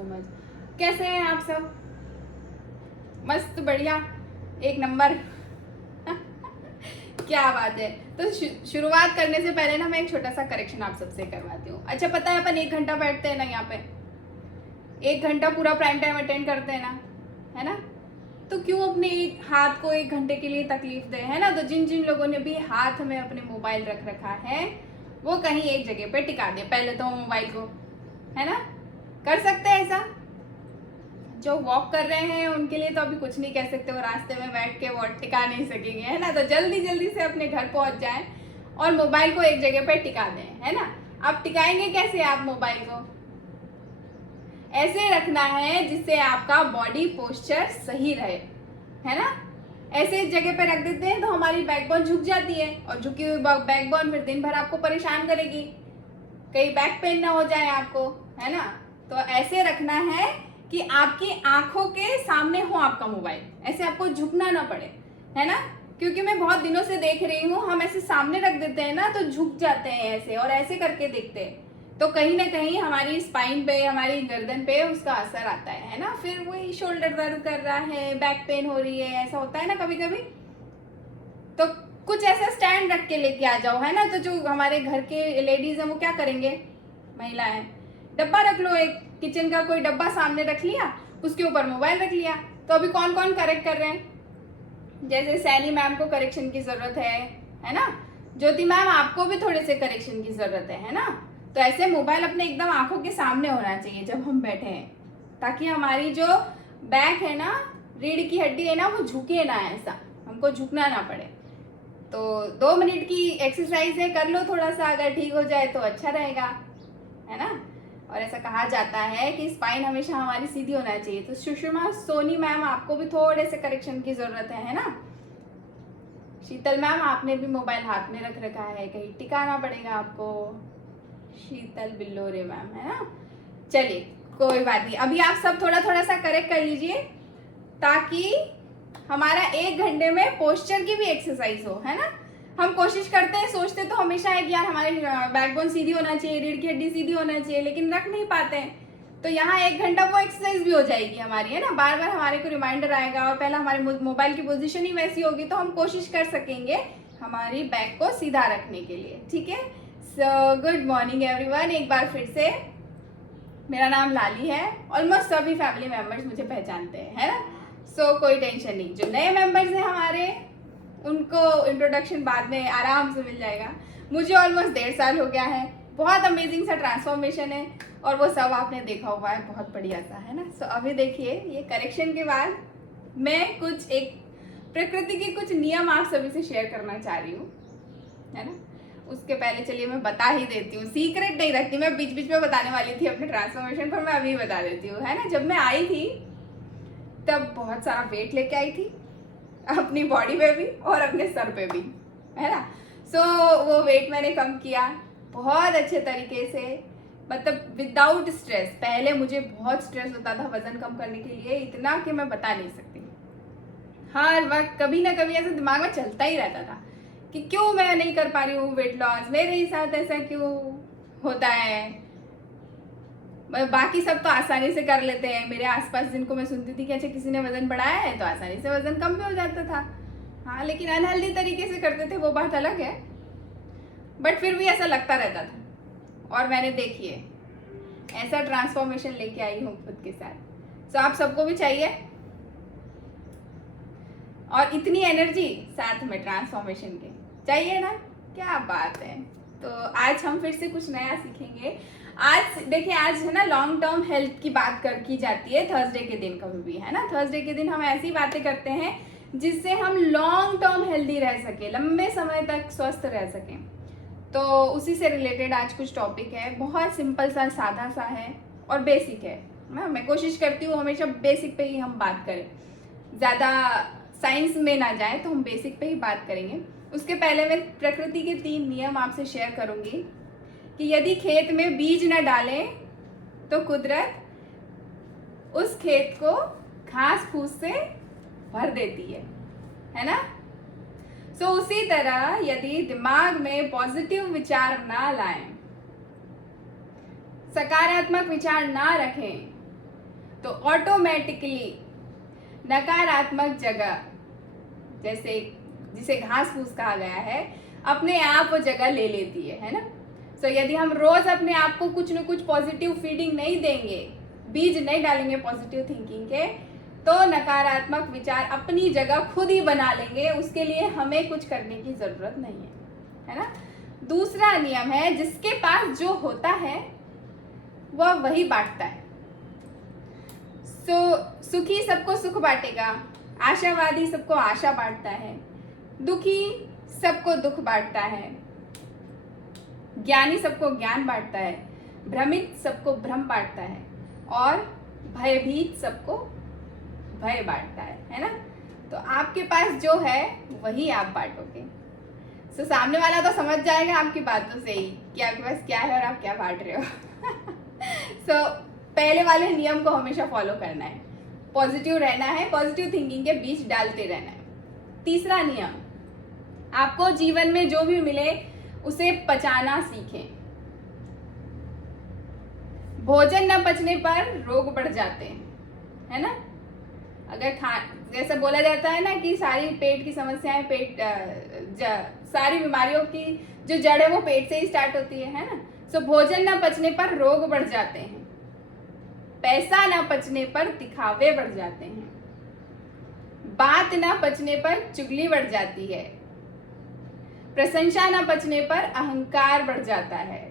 So much. कैसे हैं आप सब? मस्त, बढ़िया, एक नंबर। क्या बात है। तो शुरुआत करने से पहले ना मैं एक छोटा सा करेक्शन आप सबसे करवाती हूँ। अच्छा, पता है अपन 1 घंटा बैठते हैं ना यहाँ पे, 1 घंटा पूरा प्राइम टाइम अटेंड करते हैं ना, है ना? तो क्यों अपने हाथ को 1 घंटे के लिए तकलीफ दे, है ना? तो जिन जिन लोगों ने भी हाथ में अपने मोबाइल रख रखा है वो कहीं एक जगह पे टिका दे पहले तो मोबाइल को, है ना? कर सकते हैं ऐसा? जो वॉक कर रहे हैं उनके लिए तो अभी कुछ नहीं कह सकते, वो रास्ते में बैठ के वो टिका नहीं सकेंगे, है ना? तो जल्दी जल्दी से अपने घर पहुंच जाएं और मोबाइल को एक जगह पे टिका दें, है ना? आप टिकाएंगे कैसे आप मोबाइल को? ऐसे रखना है जिससे आपका बॉडी पोस्चर सही रहे, है ना? ऐसे जगह पे रख देते हैं तो हमारी बैकबोन झुक जाती है, और झुकी हुई बैकबोन फिर दिन भर आपको परेशान करेगी, कहीं बैक पेन ना हो जाए आपको, है ना? तो ऐसे रखना है कि आपकी आंखों के सामने हो आपका मोबाइल, ऐसे आपको झुकना ना पड़े, है ना? क्योंकि मैं बहुत दिनों से देख रही हूँ, हम ऐसे सामने रख देते हैं ना तो झुक जाते हैं ऐसे, और ऐसे करके देखते हैं तो कहीं ना कहीं हमारी स्पाइन पे, हमारी गर्दन पे उसका असर आता है ना? फिर वही शोल्डर दर्द कर रहा है, बैक पेन हो रही है, ऐसा होता है ना कभी कभी। तो कुछ ऐसा स्टैंड रख के लेके आ जाओ, है ना? तो जो हमारे घर के लेडीज हैं वो क्या करेंगे, महिलाएं, डब्बा रख लो, एक किचन का कोई डब्बा सामने रख लिया, उसके ऊपर मोबाइल रख लिया। तो अभी कौन कौन करेक्ट कर रहे हैं? जैसे सैनी मैम को करेक्शन की जरूरत है ना? ज्योति मैम आपको भी थोड़े से करेक्शन की जरूरत है ना? तो ऐसे मोबाइल अपने एकदम आंखों के सामने होना चाहिए जब हम बैठे हैं, ताकि हमारी जो बैक है ना, रीढ़ की हड्डी है ना, वो झुके ना, ऐसा हमको झुकना ना पड़े। तो 2 मिनट की एक्सरसाइज है, कर लो थोड़ा सा, अगर ठीक हो जाए तो अच्छा रहेगा, है ना? और ऐसा कहा जाता है कि स्पाइन हमेशा हमारी सीधी होना चाहिए। तो सुषमा सोनी मैम आपको भी थोड़े से करेक्शन की जरूरत है ना? शीतल मैम आपने भी मोबाइल हाथ में रख रखा है, कहीं टिकाना पड़ेगा आपको। शीतल बिल्लोरे मैम, है ना? चलिए कोई बात नहीं, अभी आप सब थोड़ा थोड़ा सा करेक्ट कर लीजिए ताकि हमारा 1 घंटे में पोस्चर की भी एक्सरसाइज हो, है ना? हम कोशिश करते हैं, सोचते तो हमेशा है कि यार हमारी बैकबोन सीधी होना चाहिए, रीढ़ की हड्डी सीधी होना चाहिए, लेकिन रख नहीं पाते हैं। तो यहाँ 1 घंटा वो एक्सरसाइज भी हो जाएगी हमारी, है ना? बार बार हमारे को रिमाइंडर आएगा, और पहला हमारे मोबाइल की पोजीशन ही वैसी होगी तो हम कोशिश कर सकेंगे हमारी बैक को सीधा रखने के लिए, ठीक है? सो गुड मॉर्निंग एवरीवन, एक बार फिर से। मेरा नाम लाली है, ऑलमोस्ट सभी फैमिली मेंबर्स मुझे पहचानते हैं, है ना? सो कोई टेंशन नहीं। जो नए मेंबर्स हैं हमारे, उनको इंट्रोडक्शन बाद में आराम से मिल जाएगा। मुझे ऑलमोस्ट 1.5 साल हो गया है, बहुत अमेजिंग सा ट्रांसफॉर्मेशन है, और वो सब आपने देखा हुआ है, बहुत बढ़िया सा, है ना? सो अभी देखिए, ये करेक्शन के बाद मैं कुछ एक प्रकृति के कुछ नियम आप सभी से शेयर करना चाह रही हूँ, है ना? उसके पहले चलिए मैं बता ही देती हूँ, सीक्रेट नहीं रखती मैं, बीच बीच में बताने वाली थी अपने ट्रांसफॉर्मेशन पर, मैं अभी बता देती हूँ, है ना? जब मैं आई थी तब बहुत सारा वेट लेके आई थी, अपनी बॉडी पे भी और अपने सर पे भी, है ना? सो वो वेट मैंने कम किया बहुत अच्छे तरीके से, मतलब विदाउट स्ट्रेस। पहले मुझे बहुत स्ट्रेस होता था वजन कम करने के लिए, इतना कि मैं बता नहीं सकती। हर वक्त कभी ना कभी ऐसे दिमाग में चलता ही रहता था कि क्यों मैं नहीं कर पा रही हूँ वेट लॉस, मेरे ही साथ ऐसा क्यों होता है? बाकी सब तो आसानी से कर लेते हैं, मेरे आसपास जिनको मैं सुनती थी कि अच्छा किसी ने वजन बढ़ाया है तो आसानी से वजन कम भी हो जाता था। हाँ, लेकिन अनहेल्दी तरीके से करते थे, वो बात अलग है, बट फिर भी ऐसा लगता रहता था। और मैंने देखिए ऐसा ट्रांसफॉर्मेशन लेके आई हूँ खुद के साथ। सो आप सबको भी चाहिए, और इतनी एनर्जी साथ में ट्रांसफॉर्मेशन के चाहिए ना? क्या बात है। तो आज हम फिर से कुछ नया सीखेंगे। आज देखिए, आज है ना लॉन्ग टर्म हेल्थ की बात की जाती है थर्सडे के दिन, कभी भी, है ना? थर्सडे के दिन हम ऐसी बातें करते हैं जिससे हम लॉन्ग टर्म हेल्दी रह सके, लंबे समय तक स्वस्थ रह सकें। तो उसी से रिलेटेड आज कुछ टॉपिक है, बहुत सिंपल सा, सादा सा है और बेसिक है ना? मैं कोशिश करती हूँ हमेशा बेसिक पे ही हम बात करें, ज़्यादा साइंस में ना जाए, तो हम बेसिक पे ही बात करेंगे। उसके पहले मैं प्रकृति के 3 नियम आपसे शेयर करूंगी कि यदि खेत में बीज न डालें तो कुदरत उस खेत को घास फूस से भर देती है ना? सो उसी तरह यदि दिमाग में पॉजिटिव विचार ना लाएं, सकारात्मक विचार ना रखें, तो ऑटोमेटिकली नकारात्मक जगह, जैसे जिसे घास फूस कहा गया है, अपने आप वो जगह ले लेती है ना। तो यदि हम रोज अपने आप को कुछ न कुछ पॉजिटिव फीडिंग नहीं देंगे, बीज नहीं डालेंगे पॉजिटिव थिंकिंग के, तो नकारात्मक विचार अपनी जगह खुद ही बना लेंगे। उसके लिए हमें कुछ करने की जरूरत नहीं है ना। दूसरा नियम है, जिसके पास जो होता है वह वही बांटता है। सुखी सबको सुख बांटेगा, आशावादी सबको आशा बांटता है, दुखी सबको दुख बांटता है, ज्ञानी सबको ज्ञान बांटता है, भ्रमित सबको भ्रम बांटता है, और भयभीत सबको भय बांटता है ना। तो आपके पास जो है वही आप बांटोगे। तो सामने वाला तो समझ जाएगा आपकी बातों से ही कि आपके पास क्या है और आप क्या बांट रहे हो। पहले वाले नियम को हमेशा फॉलो करना है, पॉजिटिव रहना है, पॉजिटिव थिंकिंग के बीच डालते रहना है। तीसरा नियम, आपको जीवन में जो भी मिले उसे पचाना सीखें। भोजन न पचने पर रोग बढ़ जाते हैं, है ना। अगर जैसे बोला जाता है ना कि सारी पेट की समस्याएं सारी बीमारियों की जो जड़ है वो पेट से ही स्टार्ट होती है ना। सो भोजन न पचने पर रोग बढ़ जाते हैं, पैसा न पचने पर दिखावे बढ़ जाते हैं, बात न पचने पर चुगली बढ़ जाती है, प्रशंसा न पचने पर अहंकार बढ़ जाता है,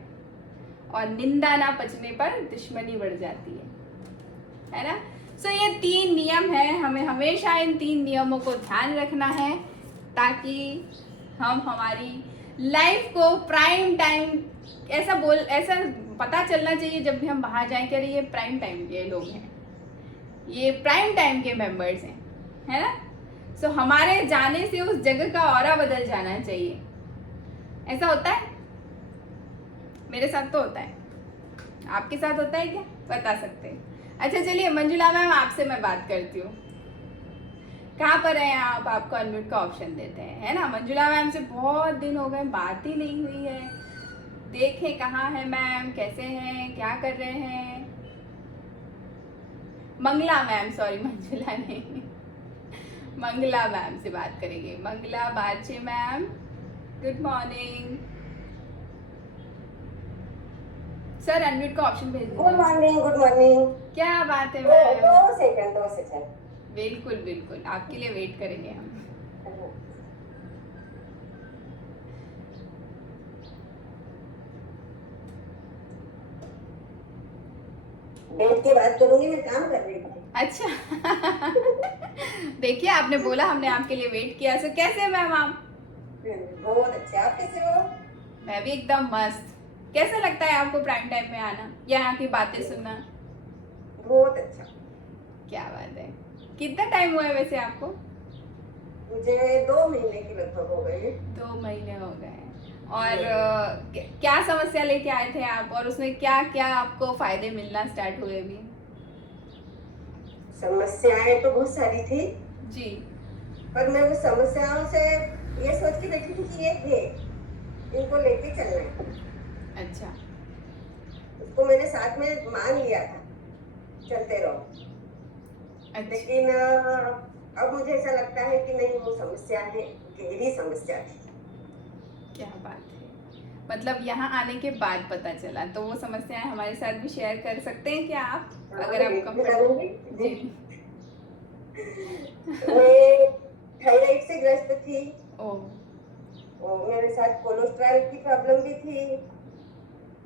और निंदा ना पचने पर दुश्मनी बढ़ जाती है ना। सो ये 3 नियम है, हमें हमेशा इन 3 नियमों को ध्यान रखना है ताकि हम हमारी लाइफ को प्राइम टाइम, ऐसा पता चलना चाहिए जब भी हम बाहर जाएं कि अरे ये प्राइम टाइम के लोग हैं, ये प्राइम टाइम के मेंबर्स हैं, है ना। सो हमारे जाने से उस जगह का ऑरा बदल जाना चाहिए। ऐसा होता है, मेरे साथ तो होता है, आपके साथ होता है क्या, बता सकते हैं। अच्छा चलिए मंजुला मैम, आपसे मैं बात करती हूँ। कहाँ पर हैं आप? आपको अनम्यूट का ऑप्शन देते हैं, है ना। मंजुला मैम से बहुत दिन हो गए, बात ही नहीं हुई है। देखें कहाँ है मैम, कैसे हैं, क्या कर रहे हैं। मंगला मैम, सॉरी मंजुला नहीं, मंगला मैम से बात करेंगे। मंगला बाचे ma'am, good morning sir. Unmute का ऑप्शन भेज दीजिए। Good morning, good morning. क्या बात है मैम? 2 सेकंड। बिल्कुल बिल्कुल, आपके लिए वेट करेंगे हम। बैठ के बात करूंगी, मैं काम कर रही थी। अच्छा देखिए, आपने बोला, हमने आपके लिए वेट किया। सो कैसे हैं मैम आप? बहुत अच्छा, आप कैसे हो? मैं भी एकदम मस्त। कैसा लगता है आपको प्राइम टाइम में आना, यहाँ की बातें सुनना? बहुत अच्छा। क्या बात है। कितना टाइम हुआ है वैसे आपको? मुझे 2 महीने की लगभग हो गई। 2 महीने हो गए। और क्या समस्या लेके आए थे आप, और उसमें क्या क्या आपको फायदे मिलना स्टार्ट हुए अभी? समस्याएं तो बहुत सारी थी जी, पर मैं उस समस्याओं से ये सोच के बैठी थी कि ये थे, इनको लेके चलना है। अच्छा, उसको मैंने साथ में मान लिया था, चलते रहो। अच्छा। लेकिन अब मुझे ऐसा लगता है कि नहीं, वो समस्या है, गहरी समस्या है। क्या बात है। मतलब यहाँ आने के बाद पता चला, तो वो समस्याएं हमारे साथ भी शेयर कर सकते हैं क्या आप, अगर आप करूंगी। जी। मैं थायराइड से ग्रस्त थी। ओह, और मेरे साथ कोलेस्ट्रॉल की प्रॉब्लम भी थी,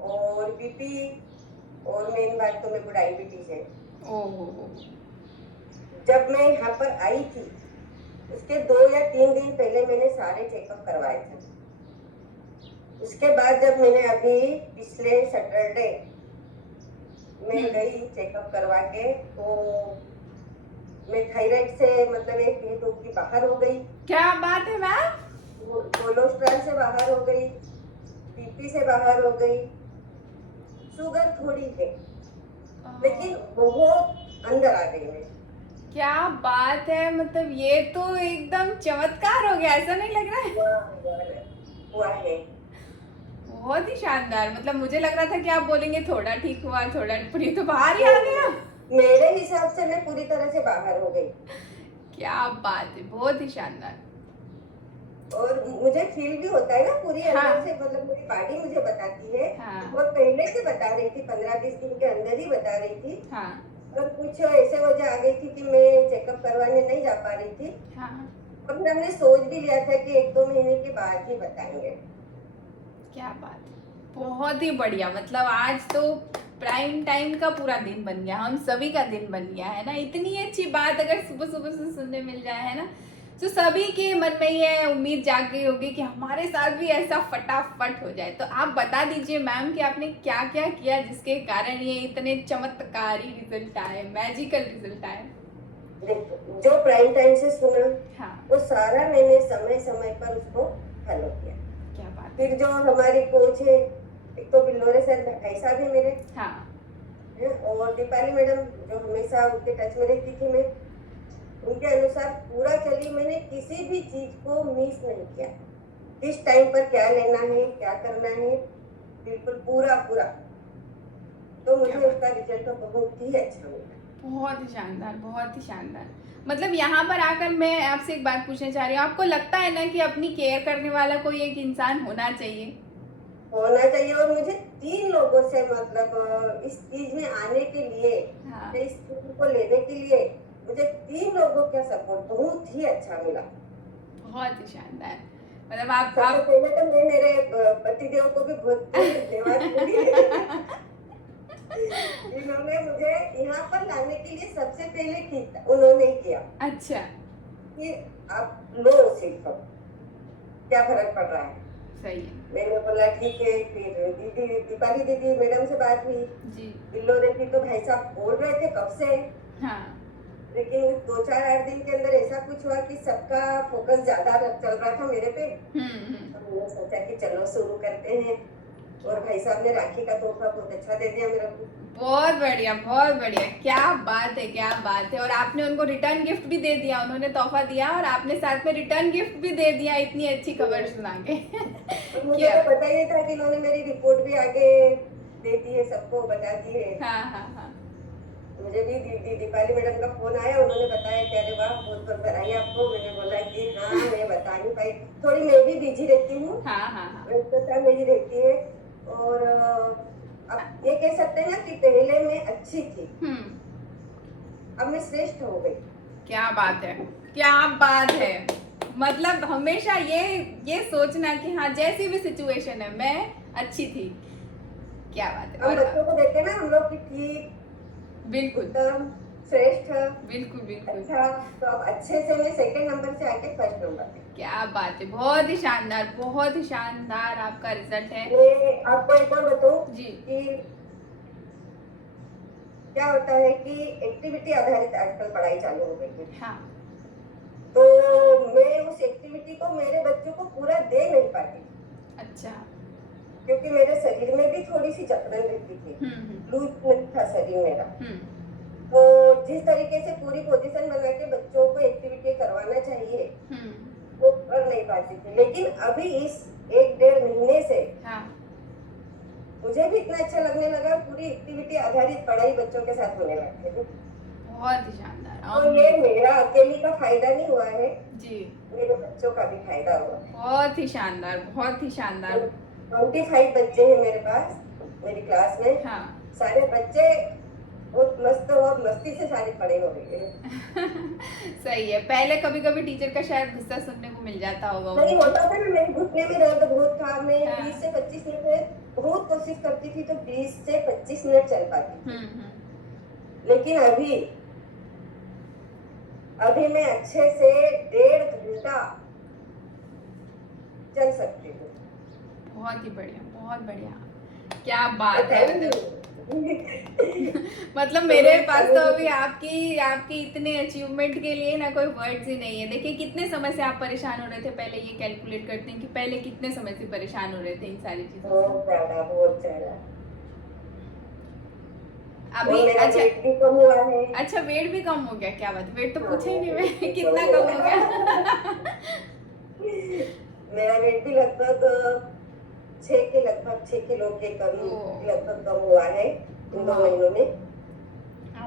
और बीपी, और मेन बात तो मेरे को डायबिटीज है। ओह, जब मैं यहाँ पर आई थी उसके 2 या 3 दिन पहले मैंने सारे चेकअप करवाए थे। उसके बाद जब मैंने अभी पिछले सैटरडे मैं गई चेकअप करवा के, तो मैं थायराइड से मतलब 1 महीने की बाहर हो गई। क्या बात है मैम? कोलेस्ट्रॉल से बाहर हो गई, बीपी से बाहर हो गई, शुगर थोड़ी है लेकिन बहुत अंदर आ गई मैं। क्या बात है, मतलब ये तो एकदम चमत्कार हो गया, ऐसा नहीं लग रहा है? हुआ है। बहुत ही शानदार। मतलब मुझे लग रहा था कि आप बोलेंगे थोड़ा ठीक हुआ, थोड़ा, पर ये तो बाहर ही आ गया। मेरे हिसाब पूरी तरह से बाहर हो गई। क्या बात है, बहुत ही शानदार। और मुझे फील भी होता है ना पूरी हाँ। अंदर से, मतलब मेरी बॉडी मुझे बताती है। हाँ। और पहले से बता रही थी, 15-20 दिन के अंदर ही बता रही थी। हाँ। और कुछ ऐसे वजह आ गई थी कि मैं चेकअप करवाने नहीं जा पा रही थी। हाँ। और फिर हमने सोच भी लिया था कि 1-2 महीने के बाद ही बताएंगे। क्या बात है, बहुत ही बढ़िया। मतलब आज तो प्राइम टाइम का पूरा दिन बन गया, हम सभी का दिन बन गया है ना। इतनी अच्छी बात अगर सुबह सुबह से सुनने मिल जाए है ना, तो सभी के मन में ये उम्मीद जाग गई होगी कि हमारे साथ भी ऐसा फटाफट हो जाए। तो आप बता दीजिए मैम कि आपने क्या क्या किया जिसके कारण ये इतने चमत्कारी रिजल्ट आए, मैजिकल रिजल्ट आए। देखो, जो प्राइम टाइम से सुना हाँ। वो सारा मैंने समय समय पर उसको फॉलो किया। क्या बात। फिर जो हमारी कोच है, एक तो बिल्लोरे सर भाई साहब है मेरे, हाँ। है, और दीपाली मैडम जो हमेशा उनके टच में रहती थी, मैं उनके अनुसार पूरा चली। मैंने किसी भी चीज को मिस नहीं किया, किस टाइम पर क्या लेना है, क्या करना है, बिल्कुल पूरा पूरा। तो मुझे उसका रिजल्ट तो बहुत ही अच्छा मिला। बहुत ही शानदार, बहुत ही शानदार। मतलब यहाँ पर आकर मैं आपसे एक बात पूछना चाह रही हूँ, आपको लगता है ना कि अपनी केयर करने वाला कोई एक इंसान होना चाहिए? होना चाहिए। और मुझे 3 लोगों से, मतलब इस चीज में आने के लिए, हाँ। इस चीज को लेने के लिए मुझे 3 लोगों का सपोर्ट बहुत ही अच्छा मिला। बहुत ही शानदार। मतलब आप सबसे पहले तो मैं मेरे पतिदेव को भी बहुत धन्यवाद दूंगी। इन्होंने मुझे यहाँ पर लाने के लिए सबसे पहले उन्होंने किया अच्छा। कि आप लो सीखो, क्या फर्क पड़ रहा है। सही है। मैंने बोला ठीक है। फिर दीदी, दीपाली दीदी मैडम से बात हुई। जी। बिल्लो रेड्डी तो भाई साहब बोल रहे थे कब से, हाँ। लेकिन 2-4-8 दिन के अंदर ऐसा कुछ हुआ कि सबका फोकस ज्यादा चल रहा था मेरे पे। तो मैंने सोचा कि चलो शुरू करते हैं। और भाई साहब ने राखी का तोहफा बहुत अच्छा दे दिया मेरे को। बहुत बढ़िया, बहुत बढ़िया। क्या बात है, क्या बात है। और आपने उनको रिटर्न गिफ्ट भी दे दिया, उन्होंने तोहफा दिया और आपने साथ में रिटर्न गिफ्ट भी दे दिया, इतनी अच्छी खबर सुना के। और मुझे क्या। तो पता ही नहीं था कि इन्होंने मेरी रिपोर्ट भी आगे दे दी है, सबको बता दी है। हाँ हाँ हाँ। मुझे भी दीपाली मैडम का फोन आया, उन्होंने बताया कि अरे वाह बहुत बहुत बधाई आपको। मैंने बोला कि हाँ मैं बता नहीं पाई, थोड़ी मैं भी बिजी रहती हूँ, हाँ हाँ हाँ। व्यस्तता मेरी रहती है। और अब ये कह सकते हैं ना कि पहले मैं अच्छी थी, अब मैं श्रेष्ठ हो गई। क्या बात है, क्या बात है। मतलब हमेशा ये सोचना कि हाँ जैसी भी सिचुएशन है मैं अच्छी थी। क्या बात है। हम और बच्चों को देखते हैं ना, हम लोग की ठीक, बिल्कुल उत्तम, श्रेष्ठ, बिल्कुल बिल्कुल। अच्छा। तो अब अच्छे से मैं सेकंड नंबर से आके फर्स्ट नंबर पे। क्या बात है, बहुत ही शानदार, बहुत ही शानदार आपका रिजल्ट है। मैं आपको एक और बताऊं जी। कि क्या होता है कि एक्टिविटी आधारित आजकल पढ़ाई चालू हो गई है। हाँ। तो मैं उस एक्टिविटी को मेरे बच्चों को पूरा दे नहीं पाती, अच्छा। क्योंकि मेरे शरीर में भी थोड़ी सी जकड़न रहती थी, लूज नहीं था शरीर मेरा। तो जिस तरीके से पूरी पोजीशन बना के बच्चों को एक्टिविटी करवाना चाहिए वो कर नहीं पाती थी। लेकिन अभी इस 1-1.5 महीने से हाँ। मुझे भी इतना अच्छा लगने लगा, पूरी एक्टिविटी आधारित पढ़ाई बच्चों के साथ होने लगी है। बहुत ही शानदार। तो ये मेरा अकेली का फायदा नहीं हुआ है जी। मेरे बच्चों का भी फायदा हुआ है। बहुत ही शानदार, बहुत ही शानदार। 25 बच्चे हैं मेरे पास, मेरी क्लास में। हाँ। सारे बच्चे बहुत मस्त और मस्ती से सारे पढ़े हो रहे हैं। सही है। पहले कभी कभी टीचर का शायद गुस्सा सुनने को मिल जाता होगा। नहीं होता था ना, मेरे घुटने में दर्द बहुत था। मैं हाँ। 20 से 25 मिनट में बहुत कोशिश करती थी तो 20 से 25 मिनट चल पाती थी। लेकिन अभी मैं अच्छे से 1.5 घंटा चल सकती हूँ। बहुत ही बढ़िया, बहुत बढ़िया। क्या बात है। मतलब मेरे पास तो अभी आपकी आपकी इतने अचीवमेंट के लिए ना कोई वर्ड्स ही नहीं है। देखिए कितने समय से आप परेशान हो रहे थे, पहले ये कैलकुलेट करते हैं कि पहले कितने समय से परेशान हो रहे थे इन सारी चीजों से। बहुत ज्यादा। अभी अच्छा वेट भी कम हुआ है। अच्छा, वेट भी कम हो गया। क्या बात है, वेट तो पूछा ही नहीं हाँ, मैं। कितना कम हो गया? मेरा वेट भी लगभग 6 किलो के करीब लगभग कम हुआ है इन 2 महीनों में।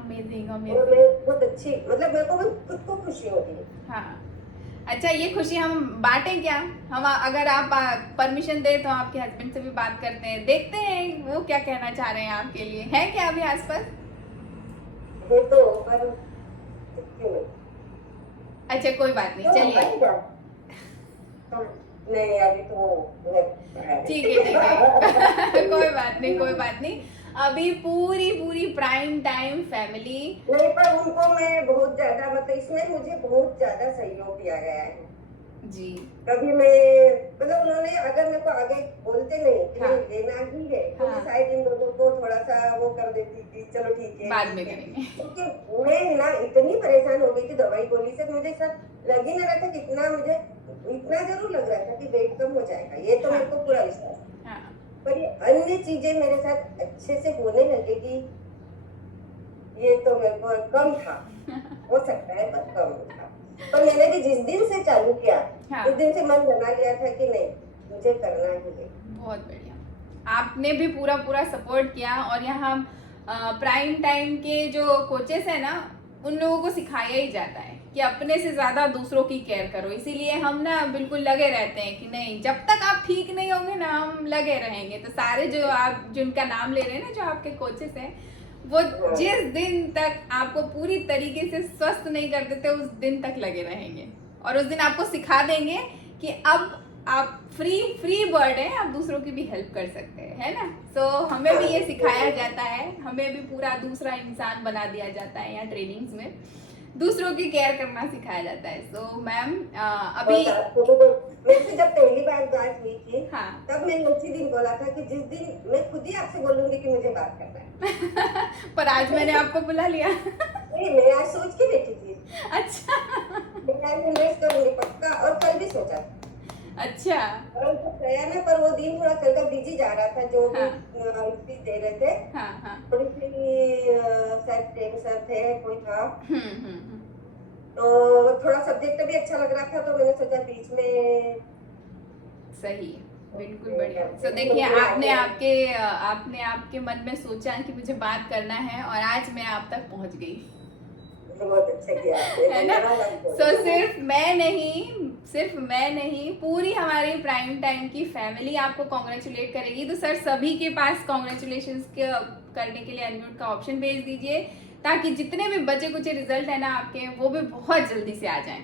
अमेजिंग और अमेजिंग। मैं बहुत अच्छी, मतलब मेरे को भी खुद को खुशी हो रही है। हाँ, अच्छा ये खुशी हम बांटें क्या? हम अगर आप परमिशन दे तो आपके हस्बैंड से भी बात करते हैं, देखते हैं वो क्या कहना चाह रहे हैं आपके लिए। है क्या अभी आसपास? ये तो पर क्यों नहीं? अच्छा कोई बात नहीं, तो चलिए भाई जा। नहीं अभी तो ठीक है ठीक है कोई बात नहीं कोई बात नहीं। अभी पूरी पूरी प्राइम टाइम फैमिली। नहीं, पर उनको मैं बहुत ज्यादा, मतलब इसमें मुझे बहुत ज्यादा सहयोग दिया गया है। जी कभी मैं, मतलब उन्होंने अगर मेरे को आगे बोलते नहीं कि हाँ। नहीं लेना ही है, तो मैं हाँ। शायद इन लोगों को थोड़ा सा वो कर देती थी, चलो ठीक है बाद में ठीक है। करेंगे। क्योंकि मैं ना इतनी परेशान हो गई थी दवाई गोली से, मुझे सब लग ही नहीं रहा था कितना, मुझे इतना जरूर लग रहा था कि वेट कम हो जाएगा, ये तो हाँ। मेरे को पूरा विश्वास था। हाँ पर ये अन्य चीजें मेरे साथ अच्छे से होने लगेगी, ये तो मेरे को कम था, हो सकता है पर कम था। पर मैंने भी जिस दिन से चालू किया, हाँ। उस दिन से मन बना लिया था कि नहीं मुझे करना ही है। बहुत बढ़िया, आपने भी पूरा पूरा सपोर्ट किया। और यहाँ प्राइम टाइम के जो कोचेस है ना, उन लोगों को सिखाया ही जाता है कि अपने से ज्यादा दूसरों की केयर करो। इसीलिए हम ना बिल्कुल लगे रहते हैं कि नहीं, जब तक आप ठीक नहीं होंगे ना हम लगे रहेंगे। तो सारे जो आप जिनका नाम ले रहे हैं ना, जो आपके कोचेस हैं, वो जिस दिन तक आपको पूरी तरीके से स्वस्थ नहीं कर देते उस दिन तक लगे रहेंगे, और उस दिन आपको सिखा देंगे कि अब आप फ्री बर्ड है, आप दूसरों की भी हेल्प कर सकते हैं, है ना। सो हमें भी ये सिखाया जाता है, हमें भी पूरा दूसरा इंसान बना दिया जाता है यहाँ ट्रेनिंग्स में, दूसरों की केयर करना सिखाया जाता है। सो मैम अभी मेरे से जब पहली बार बात हुई थी, हाँ तब मैंने उसी दिन बोला था कि जिस दिन मैं खुद ही आपसे बोलूंगी कि मुझे बात करना है। पर आज मैंने आपको बुला लिया। नहीं, मैं आज सोच के बैठी थी, अच्छा मैं आज इन्वेस्ट करूंगी पक्का, और कल भी सोचा था। अच्छा और तो गया ना, पर वो दिन थोड़ा कल का बिजी जा रहा था, जो भी हाँ। स्पीच दे रहे थे, हाँ हाँ थोड़ी सी शायद टेंशन थे, कोई था, हम्म। तो थोड़ा सब्जेक्ट भी अच्छा लग रहा था, तो मैंने सोचा बीच में। सही, बिल्कुल बढ़िया। तो देखिए आपने आपके मन में सोचा कि मुझे बात करना है, और आज मैं आप तक पहुंच गई, बहुत अच्छा किया है ना। सो सिर्फ मैं नहीं, पूरी हमारी प्राइम टाइम की फैमिली आपको कॉन्ग्रेचुलेट करेगी। तो सर सभी के पास कॉन्ग्रेचुलेशन करने के लिए अनम्यूट का ऑप्शन भेज दीजिए, ताकि जितने भी बचे कुछ रिजल्ट है ना आपके, वो भी बहुत जल्दी से आ जाएं।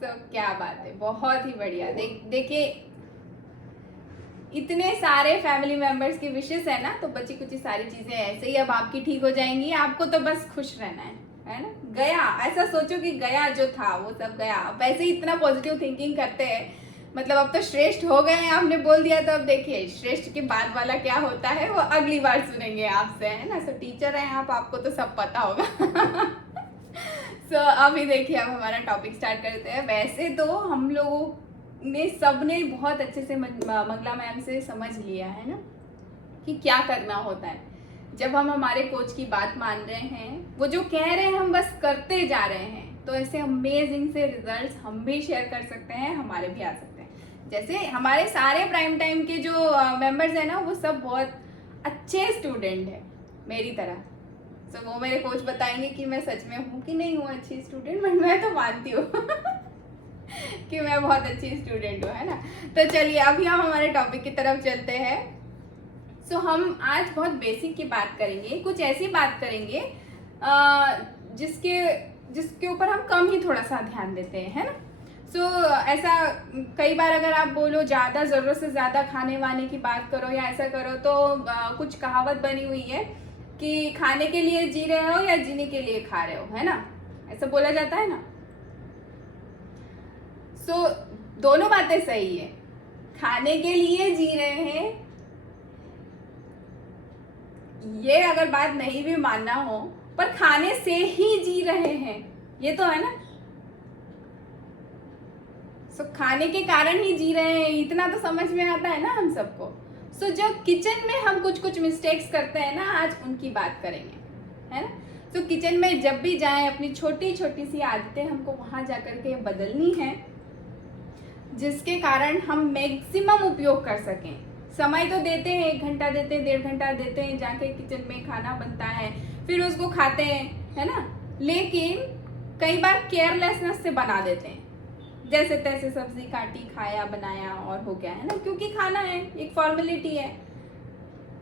तो क्या बात है, बहुत ही बढ़िया। देखिए इतने सारे फैमिली मेंबर्स की विशेस है ना, तो बची कुछ सारी चीजें ऐसे ही अब आपकी ठीक हो जाएंगी। आपको तो बस खुश रहना है ना। गया, ऐसा सोचो कि गया जो था वो सब गया। अब वैसे ही इतना पॉजिटिव थिंकिंग करते हैं, मतलब अब तो श्रेष्ठ हो गए हैं, आपने बोल दिया, तो अब देखिए श्रेष्ठ के बाद वाला क्या होता है वो अगली बार सुनेंगे आपसे, है ना। सो टीचर हैं आप, आपको तो सब पता होगा। सो अभी देखिए अब हमारा टॉपिक स्टार्ट करते हैं। वैसे तो हम लोगों ने सबने बहुत अच्छे से मंगला मैम से समझ लिया है ना कि क्या करना होता है। जब हम हमारे कोच की बात मान रहे हैं, वो जो कह रहे हैं हम बस करते जा रहे हैं, तो ऐसे अमेजिंग से रिजल्ट्स हम भी शेयर कर सकते हैं, हमारे भी आ सकते हैं। जैसे हमारे सारे प्राइम टाइम के जो मेंबर्स हैं ना, वो सब बहुत अच्छे स्टूडेंट हैं मेरी तरह। तो वो मेरे कोच बताएंगे कि मैं सच में हूँ कि नहीं हूँ अच्छी स्टूडेंट, बट मैं तो मानती हूँ कि मैं बहुत अच्छी स्टूडेंट हूँ, है ना। तो चलिए अभी हम हमारे टॉपिक की तरफ चलते हैं। सो हम आज बहुत बेसिक की बात करेंगे, कुछ ऐसी बात करेंगे जिसके ऊपर हम कम ही थोड़ा सा ध्यान देते हैं, है ना। सो ऐसा कई बार अगर आप बोलो ज़्यादा ज़रूरत से ज़्यादा खाने वाने की बात करो या ऐसा करो, तो कुछ कहावत बनी हुई है कि खाने के लिए जी रहे हो या जीने के लिए खा रहे हो, है ना, ऐसा बोला जाता है ना। सो दोनों बातें सही है, खाने के लिए जी रहे हैं, ये अगर बात नहीं भी मानना हो, पर खाने से ही जी रहे हैं, ये तो है ना। सो खाने के कारण ही जी रहे हैं, इतना तो समझ में आता है ना हम सबको। सो जो किचन में हम कुछ मिस्टेक्स करते हैं ना, आज उनकी बात करेंगे, है ना। तो किचन में जब भी जाएं अपनी छोटी छोटी सी आदतें हमको वहाँ जा कर के बदलनी है, जिसके कारण हम मैक्सिमम उपयोग कर सकें। समय तो देते हैं, 1 घंटा देते हैं, 1.5 घंटा देते हैं, जाके किचन में खाना बनता है, फिर उसको खाते हैं, है ना। लेकिन कई बार केयरलेसनेस से बना देते हैं, जैसे तैसे सब्जी काटी, खाया, बनाया और हो गया, है ना, क्योंकि खाना है, एक फॉर्मेलिटी है।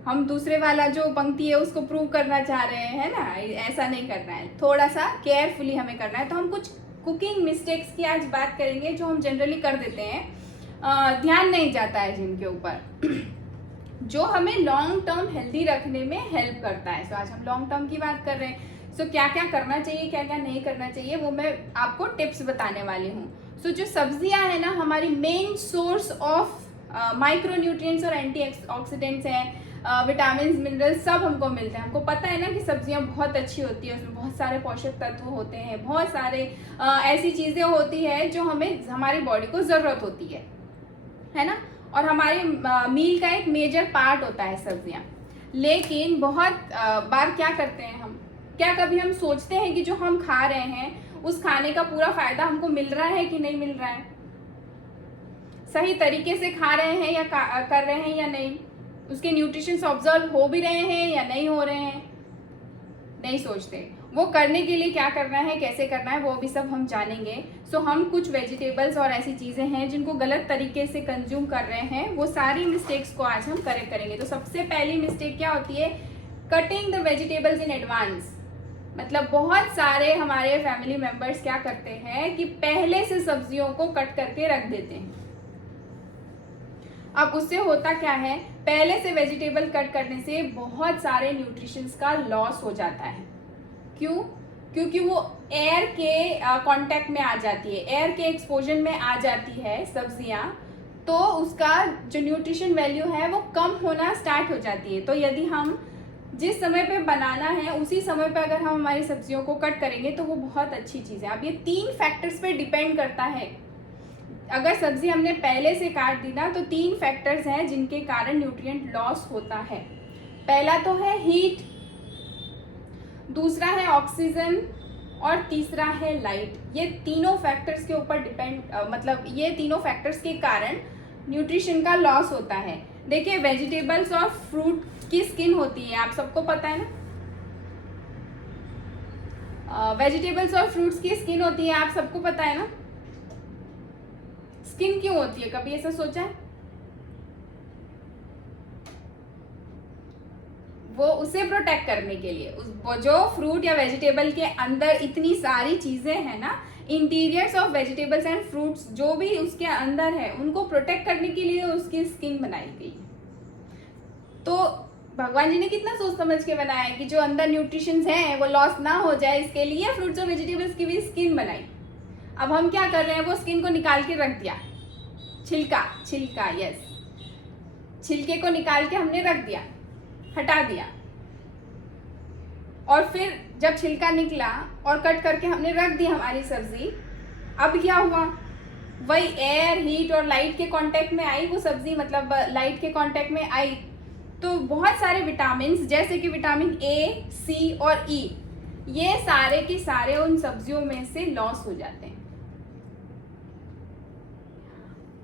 हम दूसरे वाला जो पंक्ति है उसको प्रूव करना चाह रहे हैं, है ना, ऐसा नहीं करना है, थोड़ा सा केयरफुली हमें करना है। तो हम कुछ कुकिंग मिस्टेक्स की आज बात करेंगे जो हम जनरली कर देते हैं, ध्यान नहीं जाता है जिनके ऊपर, जो हमें लॉन्ग टर्म हेल्दी रखने में हेल्प करता है। तो आज हम लॉन्ग टर्म की बात कर रहे हैं। सो क्या क्या करना चाहिए, क्या क्या नहीं करना चाहिए, वो मैं आपको टिप्स बताने वाली हूँ। सो जो सब्जियां हैं ना, हमारी मेन सोर्स ऑफ माइक्रोन्यूट्रिएंट्स और एंटीऑक्सीडेंट्स हैं, विटामिन मिनरल्स सब हमको मिलते हैं। हमको पता है ना कि सब्जियां बहुत अच्छी होती है, उसमें बहुत सारे पोषक तत्व होते हैं, बहुत सारे ऐसी चीज़ें होती है जो हमें हमारी बॉडी को ज़रूरत होती है ना, और हमारे मील का एक मेजर पार्ट होता है सब्जियां। लेकिन बहुत बार क्या करते हैं हम, क्या कभी हम सोचते हैं कि जो हम खा रहे हैं उस खाने का पूरा फायदा हमको मिल रहा है कि नहीं मिल रहा है, सही तरीके से खा रहे हैं या कर रहे हैं या नहीं, उसके न्यूट्रिशंस ऑब्जर्व हो भी रहे हैं या नहीं हो रहे हैं, नहीं सोचते। वो करने के लिए क्या करना है, कैसे करना है, वो भी सब हम जानेंगे। सो हम कुछ वेजिटेबल्स और ऐसी चीज़ें हैं जिनको गलत तरीके से कंज्यूम कर रहे हैं, वो सारी मिस्टेक्स को आज हम करेक्ट करेंगे। तो सबसे पहली मिस्टेक क्या होती है, cutting the vegetables in advance. मतलब बहुत सारे हमारे फैमिली मेंबर्स क्या करते हैं कि पहले से सब्जियों को कट करके रख देते हैं। अब उससे होता क्या है, पहले से वेजिटेबल कट करने से बहुत सारे न्यूट्रिशंस का लॉस हो जाता है। क्यों? क्योंकि वो एयर के कांटेक्ट में आ जाती है, एयर के एक्सपोजर में आ जाती है सब्जियां, तो उसका जो न्यूट्रिशन वैल्यू है वो कम होना स्टार्ट हो जाती है। तो यदि हम जिस समय पे बनाना है उसी समय पे अगर हम हमारी सब्जियों को कट करेंगे तो वो बहुत अच्छी चीज़ है। अब ये 3 फैक्टर्स पे डिपेंड करता है। अगर सब्जी हमने पहले से काट दी ना, तो 3 फैक्टर्स हैं जिनके कारण न्यूट्रिएंट लॉस होता है। पहला तो है हीट, दूसरा है ऑक्सीजन और तीसरा है लाइट। ये तीनों फैक्टर्स के ऊपर मतलब ये तीनों फैक्टर्स के कारण न्यूट्रिशन का लॉस होता है। देखिए, वेजिटेबल्स और फ्रूट की स्किन होती है, आप सबको पता है ना, वेजिटेबल्स और फ्रूट्स की स्किन होती है, आप सबको पता है ना। स्किन क्यों होती है, कभी ऐसा सोचा है? वो उसे प्रोटेक्ट करने के लिए, वो जो फ्रूट या वेजिटेबल के अंदर इतनी सारी चीजें हैं ना, interiors of vegetables and fruits जो भी उसके अंदर है, उनको प्रोटेक्ट करने के लिए उसकी स्किन बनाई गई। तो भगवान जी ने कितना सोच समझ के बनाया है कि जो अंदर न्यूट्रिशंस हैं वो लॉस ना हो जाए, इसके लिए फ्रूट्स और वेजिटेबल्स की भी स्किन बनाई। अब हम क्या कर रहे हैं, वो स्किन को निकाल के रख दिया, छिलका यस, छिलके को निकाल के हमने रख दिया, हटा दिया, और फिर जब छिलका निकला और कट करके हमने रख दी हमारी सब्जी, अब क्या हुआ, वही एयर, हीट और लाइट के कांटेक्ट में आई वो सब्जी, मतलब लाइट के कांटेक्ट में आई, तो बहुत सारे विटामिन जैसे कि विटामिन ए, सी और ई, ये सारे के सारे उन सब्जियों में से लॉस हो जाते हैं।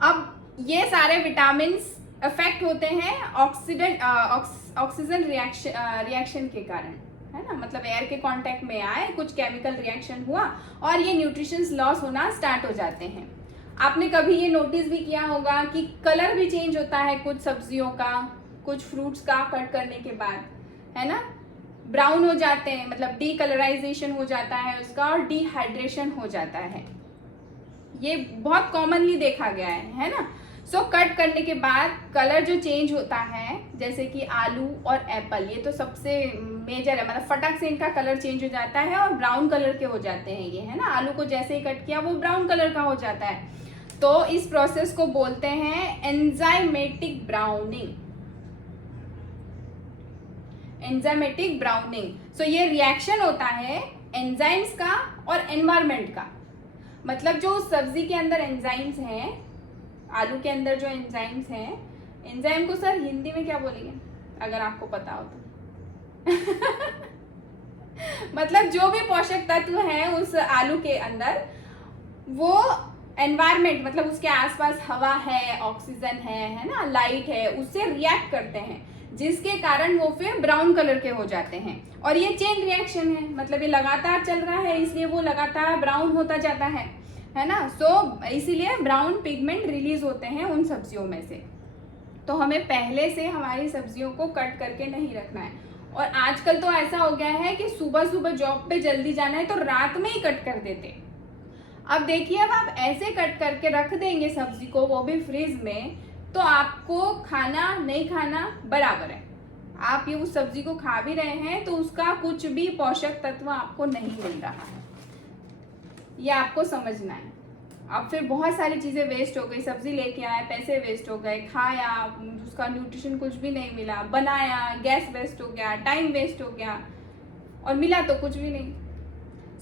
अब ये सारे विटामिन अफेक्ट होते हैं ऑक्सीजन रिएक्शन के कारण, है ना, मतलब एयर के कांटेक्ट में आए, कुछ केमिकल रिएक्शन हुआ और ये न्यूट्रिशंस लॉस होना स्टार्ट हो जाते हैं। आपने कभी ये नोटिस भी किया होगा कि कलर भी चेंज होता है कुछ सब्जियों का, कुछ फ्रूट्स का कट करने के बाद, है ना, ब्राउन हो जाते हैं, मतलब डीकलराइजेशन हो जाता है उसका और डिहाइड्रेशन हो जाता है। ये बहुत कॉमनली देखा गया है ना। सो कट करने के बाद कलर जो चेंज होता है, जैसे कि आलू और एप्पल, ये तो सबसे मेजर है, मतलब फटक से इनका कलर चेंज हो जाता है और ब्राउन कलर के हो जाते हैं ये, है ना। आलू को जैसे ही कट किया वो ब्राउन कलर का हो जाता है। तो इस प्रोसेस को बोलते हैं एंजाइमेटिक ब्राउनिंग, एंजाइमेटिक ब्राउनिंग। सो ये रिएक्शन होता है एंजाइम्स का और एनवायरमेंट का, मतलब जो सब्जी के अंदर एंजाइम्स हैं, आलू के अंदर जो एंजाइम्स हैं, एंजाइम को सर हिंदी में क्या बोलेंगे अगर आपको पता हो तो? मतलब जो भी पोषक तत्व हैं उस आलू के अंदर, वो एनवायरमेंट मतलब उसके आसपास हवा है, ऑक्सीजन है ना, लाइट है, उससे रिएक्ट करते हैं, जिसके कारण वो फिर ब्राउन कलर के हो जाते हैं। और ये चेन रिएक्शन है, मतलब ये लगातार चल रहा है, इसलिए वो लगातार ब्राउन होता जाता है ना। सो इसीलिए ब्राउन पिगमेंट रिलीज होते हैं उन सब्जियों में से। तो हमें पहले से हमारी सब्जियों को कट करके नहीं रखना है। और आजकल तो ऐसा हो गया है कि सुबह सुबह जॉब पे जल्दी जाना है तो रात में ही कट कर देते। अब देखिए, अब आप ऐसे कट करके रख देंगे सब्जी को, वो भी फ्रिज में, तो आपको खाना नहीं खाना बराबर है। आप ये उस सब्जी को खा भी रहे हैं तो उसका कुछ भी पोषक तत्व आपको नहीं मिल रहा है, ये आपको समझना है। अब फिर बहुत सारी चीज़ें वेस्ट हो गई, सब्जी लेके आए, पैसे वेस्ट हो गए, खाया, उसका न्यूट्रिशन कुछ भी नहीं मिला, बनाया, गैस वेस्ट हो गया, टाइम वेस्ट हो गया, और मिला तो कुछ भी नहीं।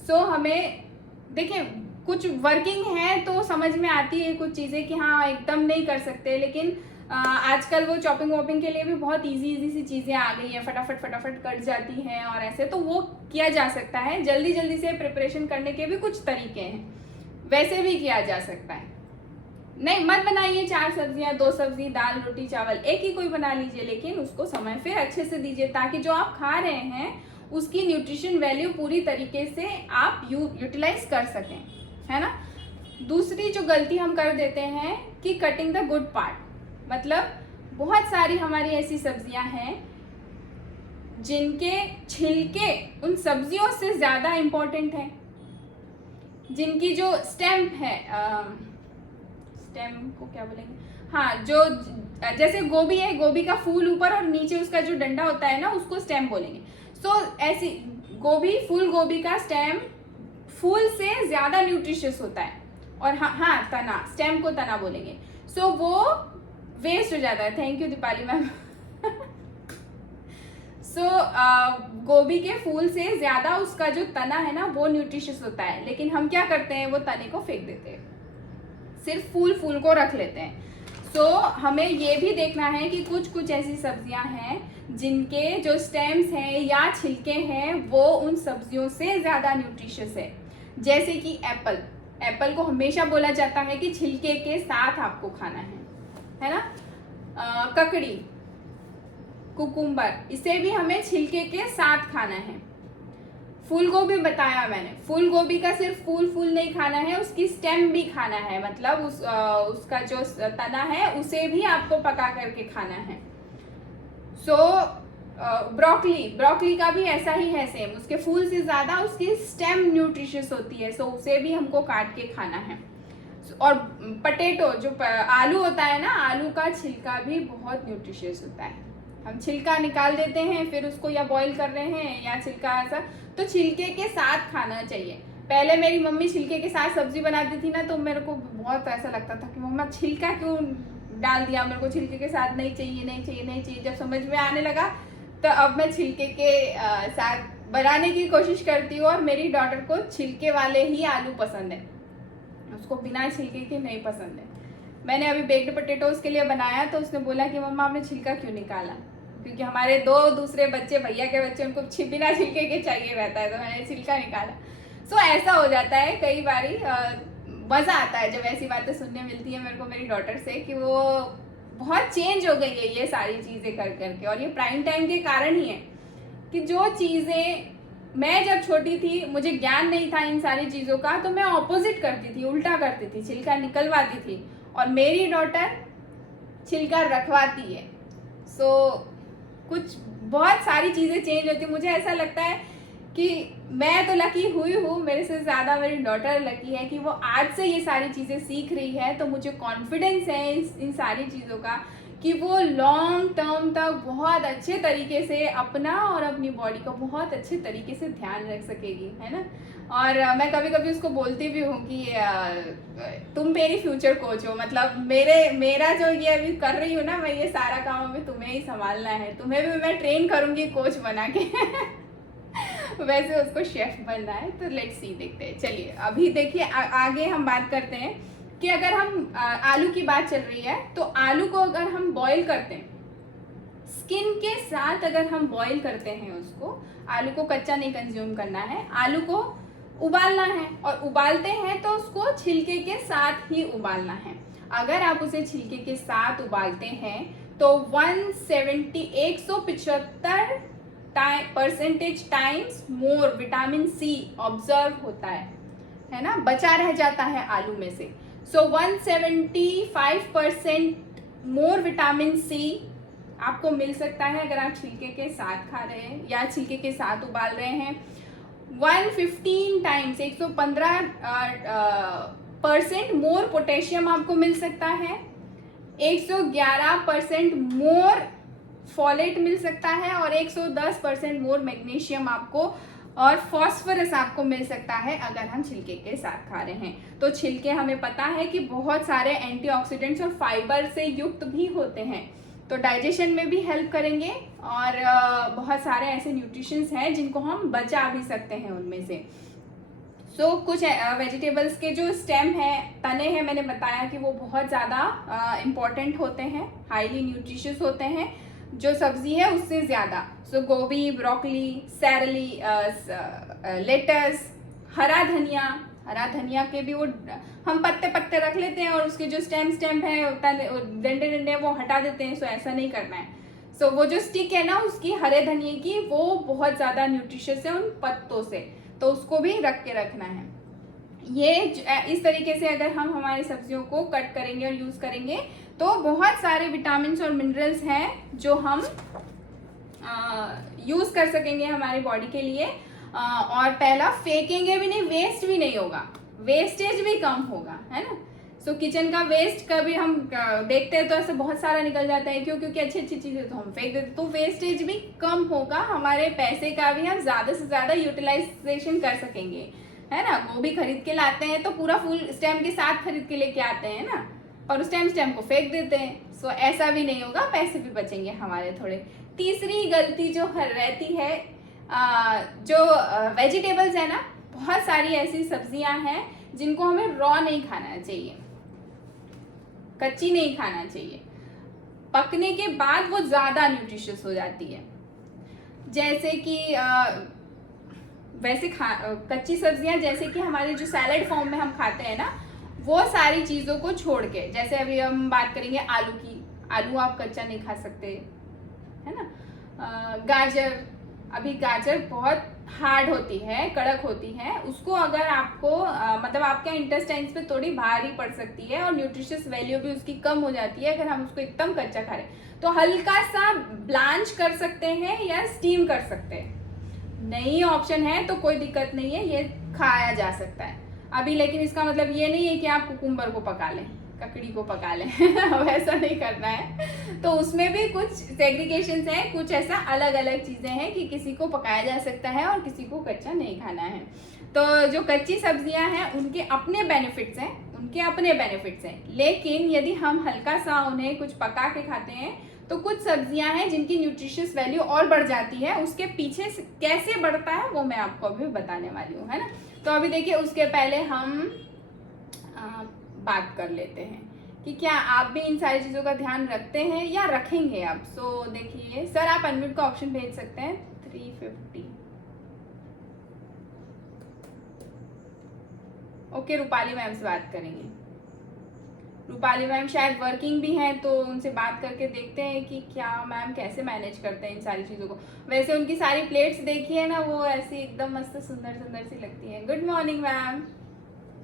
सो हमें देखिए, कुछ वर्किंग है तो समझ में आती है कुछ चीज़ें कि हाँ एकदम नहीं कर सकते, लेकिन आजकल वो चॉपिंग वॉपिंग के लिए भी बहुत इजी सी चीज़ें आ गई हैं, फटाफट कट जाती हैं, और ऐसे तो वो किया जा सकता है। जल्दी जल्दी से प्रिपरेशन करने के भी कुछ तरीके हैं, वैसे भी किया जा सकता है। नहीं, मत बनाइए 4 सब्जियां, 2 सब्जी, दाल रोटी चावल, एक ही कोई बना लीजिए, लेकिन उसको समय फिर अच्छे से दीजिए, ताकि जो आप खा रहे हैं उसकी न्यूट्रिशन वैल्यू पूरी तरीके से आप यूटिलाइज कर सकें, है ना। दूसरी जो गलती हम कर देते हैं कि कटिंग द गुड पार्ट, मतलब बहुत सारी हमारी ऐसी सब्जियां हैं जिनके छिलके उन सब्जियों से ज्यादा इंपॉर्टेंट है, जिनकी जो स्टेम है, स्टेम को क्या बोलेंगे, हाँ, जो जैसे गोभी है, गोभी का फूल ऊपर और नीचे उसका जो डंडा होता है ना, उसको स्टेम बोलेंगे। सो ऐसी गोभी, फूल गोभी का स्टेम फूल से ज्यादा न्यूट्रिशियस होता है, और हाँ तना, स्टेम को तना बोलेंगे। सो वो वेस्ट हो जाता है। Thank you Deepali ma'am. So गोभी के फूल से ज्यादा उसका जो तना है ना वो न्यूट्रिशियस होता है, लेकिन हम क्या करते हैं, वो तने को फेंक देते हैं, सिर्फ फूल को रख लेते हैं। सो हमें ये भी देखना है कि कुछ ऐसी सब्जियां हैं जिनके जो स्टेम्स हैं या छिलके हैं वो उन सब्जियों से ज्यादा न्यूट्रिशियस है। जैसे कि एप्पल को हमेशा बोला जाता है कि छिलके के साथ आपको खाना है ना। ककड़ी, कुकुम्बर, इसे भी हमें छिलके के साथ खाना है। फूल गोभी बताया मैंने, फूल गोभी का सिर्फ फूल नहीं खाना है, उसकी स्टेम भी खाना है, मतलब उसका जो तना है उसे भी आपको पका करके खाना है। सो ब्रोकली का भी ऐसा ही है, सेम, उसके फूल से ज्यादा उसकी स्टेम न्यूट्रिशियस होती है, सो उसे भी हमको काट के खाना है। और पटेटो, जो आलू होता है ना, आलू का छिलका भी बहुत न्यूट्रिशियस होता है। हम छिलका निकाल देते हैं, फिर उसको या बॉईल कर रहे हैं या छिलका ऐसा, तो छिलके के साथ खाना चाहिए। पहले मेरी मम्मी छिलके के साथ सब्जी बनाती थी ना, तो मेरे को बहुत ऐसा लगता था कि मम्मा छिलका क्यों डाल दिया, मेरे को छिलके के साथ नहीं चाहिए। जब समझ में आने लगा तो अब मैं छिलके के साथ बनाने की कोशिश करती हूँ। और मेरी डॉटर को छिलके वाले ही आलू पसंद है, उसको बिना छिलके के नहीं पसंद है। मैंने अभी बेक्ड पोटैटोज के लिए बनाया तो उसने बोला कि मम्मा आपने छिलका क्यों निकाला, क्योंकि हमारे 2 दूसरे बच्चे, भैया के बच्चे, उनको बिना छिलके के चाहिए रहता है, तो मैंने छिलका निकाला। सो ऐसा हो जाता है कई बारी। मज़ा आता है जब ऐसी बातें सुनने मिलती है मेरे को मेरी डॉटर से, कि वो बहुत चेंज हो गई है ये सारी चीज़ें कर करके। और ये प्राइम टाइम के कारण ही है कि जो चीज़ें मैं जब छोटी थी, मुझे ज्ञान नहीं था इन सारी चीज़ों का, तो मैं ऑपोजिट करती थी, उल्टा करती थी, छिलका निकलवाती थी, और मेरी डॉटर छिलका रखवाती है। सो कुछ बहुत सारी चीज़ें चेंज होती है। मुझे ऐसा लगता है कि मैं तो लकी हुई हूँ, मेरे से ज़्यादा मेरी डॉटर लकी है कि वो आज से ये सारी चीज़ें सीख रही है। तो मुझे कॉन्फिडेंस है इन सारी चीज़ों का कि वो लॉन्ग टर्म तक बहुत अच्छे तरीके से अपना और अपनी बॉडी का बहुत अच्छे तरीके से ध्यान रख सकेगी, है ना। और मैं कभी कभी उसको बोलती भी हूँ कि तुम मेरी फ्यूचर कोच हो, मतलब मेरा जो ये अभी कर रही हूँ ना, मैं ये सारा काम अभी तुम्हें ही संभालना है, तुम्हें भी मैं ट्रेन करूँगी कोच बना के। वैसे उसको शेफ बनना है। तो लेट्स सी, देखते हैं। चलिए अभी देखिए आगे हम बात करते हैं कि अगर हम आलू की बात चल रही है, तो आलू को अगर हम बॉईल करते हैं स्किन के साथ अगर हम बॉईल करते हैं उसको, आलू को कच्चा नहीं कंज्यूम करना है, आलू को उबालना है और उबालते हैं तो उसको छिलके के साथ ही उबालना है। अगर आप उसे छिलके के साथ उबालते हैं तो 175% times more vitamin C observe होता है ना, बचा रह जाता है आलू में से। सो 175% मोर विटामिन सी आपको मिल सकता है अगर आप छिलके के साथ खा रहे हैं या छिलके के साथ उबाल रहे हैं। 115 टाइम्स 115% मोर पोटेशियम आपको मिल सकता है, 111% मोर फॉलेट मिल सकता है और 110% मोर मैग्नीशियम आपको और फॉस्फोरस आपको मिल सकता है अगर हम छिलके के साथ खा रहे हैं। तो छिलके हमें पता है कि बहुत सारे एंटीऑक्सीडेंट्स और फाइबर से युक्त भी होते हैं, तो डाइजेशन में भी हेल्प करेंगे और बहुत सारे ऐसे न्यूट्रिशंस हैं जिनको हम बचा भी सकते हैं उनमें से। सो कुछ वेजिटेबल्स के जो स्टेम है, तने हैं, मैंने बताया कि वो बहुत ज़्यादा इम्पॉर्टेंट होते हैं, हाईली न्यूट्रिशियस होते हैं जो सब्जी है उससे ज़्यादा। सो गोभी, ब्रोकली, सैरली, लेटस, हरा धनिया के भी वो हम पत्ते पत्ते रख लेते हैं और उसके जो स्टेम है, डंडे डंडे वो हटा देते हैं। सो ऐसा नहीं करना है। सो वो जो स्टिक है ना उसकी, हरे धनिए की, वो बहुत ज़्यादा न्यूट्रिशियस है उन पत्तों से, तो उसको भी रख के रखना है। ये इस तरीके से अगर हम हमारी सब्जियों को कट करेंगे और यूज़ करेंगे तो बहुत सारे विटामिन्स और मिनरल्स हैं जो हम यूज़ कर सकेंगे हमारी बॉडी के लिए। और पहला, फेंकेंगे भी नहीं, वेस्ट भी नहीं होगा, वेस्टेज भी कम होगा, है ना। सो किचन का वेस्ट कभी हम देखते हैं तो ऐसे बहुत सारा निकल जाता है, क्यों? क्योंकि अच्छी अच्छी चीज़ें तो हम फेंक देते, तो वेस्टेज भी कम होगा, हमारे पैसे का भी हम ज़्यादा से ज़्यादा यूटिलाइजेशन कर सकेंगे, है ना। गोभी खरीद के लाते हैं तो पूरा फुल स्टेम के साथ खरीद के लेके आते हैं ना, और उस स्टेम को फेंक देते हैं। सो ऐसा भी नहीं होगा, पैसे भी बचेंगे हमारे थोड़े। तीसरी गलती जो रहती है, जो वेजिटेबल्स है ना, बहुत सारी ऐसी सब्जियां हैं जिनको हमें रॉ नहीं खाना चाहिए, कच्ची नहीं खाना चाहिए, पकने के बाद वो ज़्यादा न्यूट्रिशियस हो जाती है। जैसे कि वैसे कच्ची सब्जियां, जैसे कि हमारे जो सैलड फॉर्म में हम खाते हैं ना, वो सारी चीज़ों को छोड़ के, जैसे अभी हम बात करेंगे आलू की, आलू आप कच्चा नहीं खा सकते, है ना। गाजर, अभी गाजर बहुत हार्ड होती है, कड़क होती है, उसको अगर आपको मतलब आपके इंटेस्टाइन्स पे थोड़ी भारी पड़ सकती है और न्यूट्रिशियस वैल्यू भी उसकी कम हो जाती है अगर हम उसको एकदम कच्चा खा रहे हैं। तो हल्का सा ब्लांच कर सकते हैं या स्टीम कर सकते हैं, नई ऑप्शन है तो कोई दिक्कत नहीं है, ये खाया जा सकता है अभी। लेकिन इसका मतलब ये नहीं है कि आप कुकुम्बर को पका लें, ककड़ी को पका लें वैसा नहीं करना है। तो उसमें भी कुछ सेग्रीगेशंस हैं, कुछ ऐसा अलग अलग चीज़ें हैं कि किसी को पकाया जा सकता है और किसी को कच्चा नहीं खाना है। तो जो कच्ची सब्जियां हैं उनके अपने बेनिफिट्स हैं, लेकिन यदि हम हल्का सा उन्हें कुछ पका के खाते हैं तो कुछ सब्जियां हैं जिनकी न्यूट्रिशियस वैल्यू और बढ़ जाती है। उसके पीछे से कैसे बढ़ता है वो मैं आपको अभी बताने वाली हूँ, है ना। तो अभी देखिए, उसके पहले हम बात कर लेते हैं कि क्या आप भी इन सारी चीज़ों का ध्यान रखते हैं या रखेंगे आप। सो देखिए सर, आप अनम्यूट का ऑप्शन भेज सकते हैं 350। ओके, रूपाली मैम से बात करेंगे। रूपाली मैम शायद वर्किंग भी हैं, तो उनसे बात करके देखते हैं कि क्या मैम कैसे मैनेज करते हैं इन सारी चीज़ों को। वैसे उनकी सारी प्लेट्स देखिए ना, वो ऐसी एकदम मस्त सुंदर सुंदर सी लगती है। Good morning ma'am.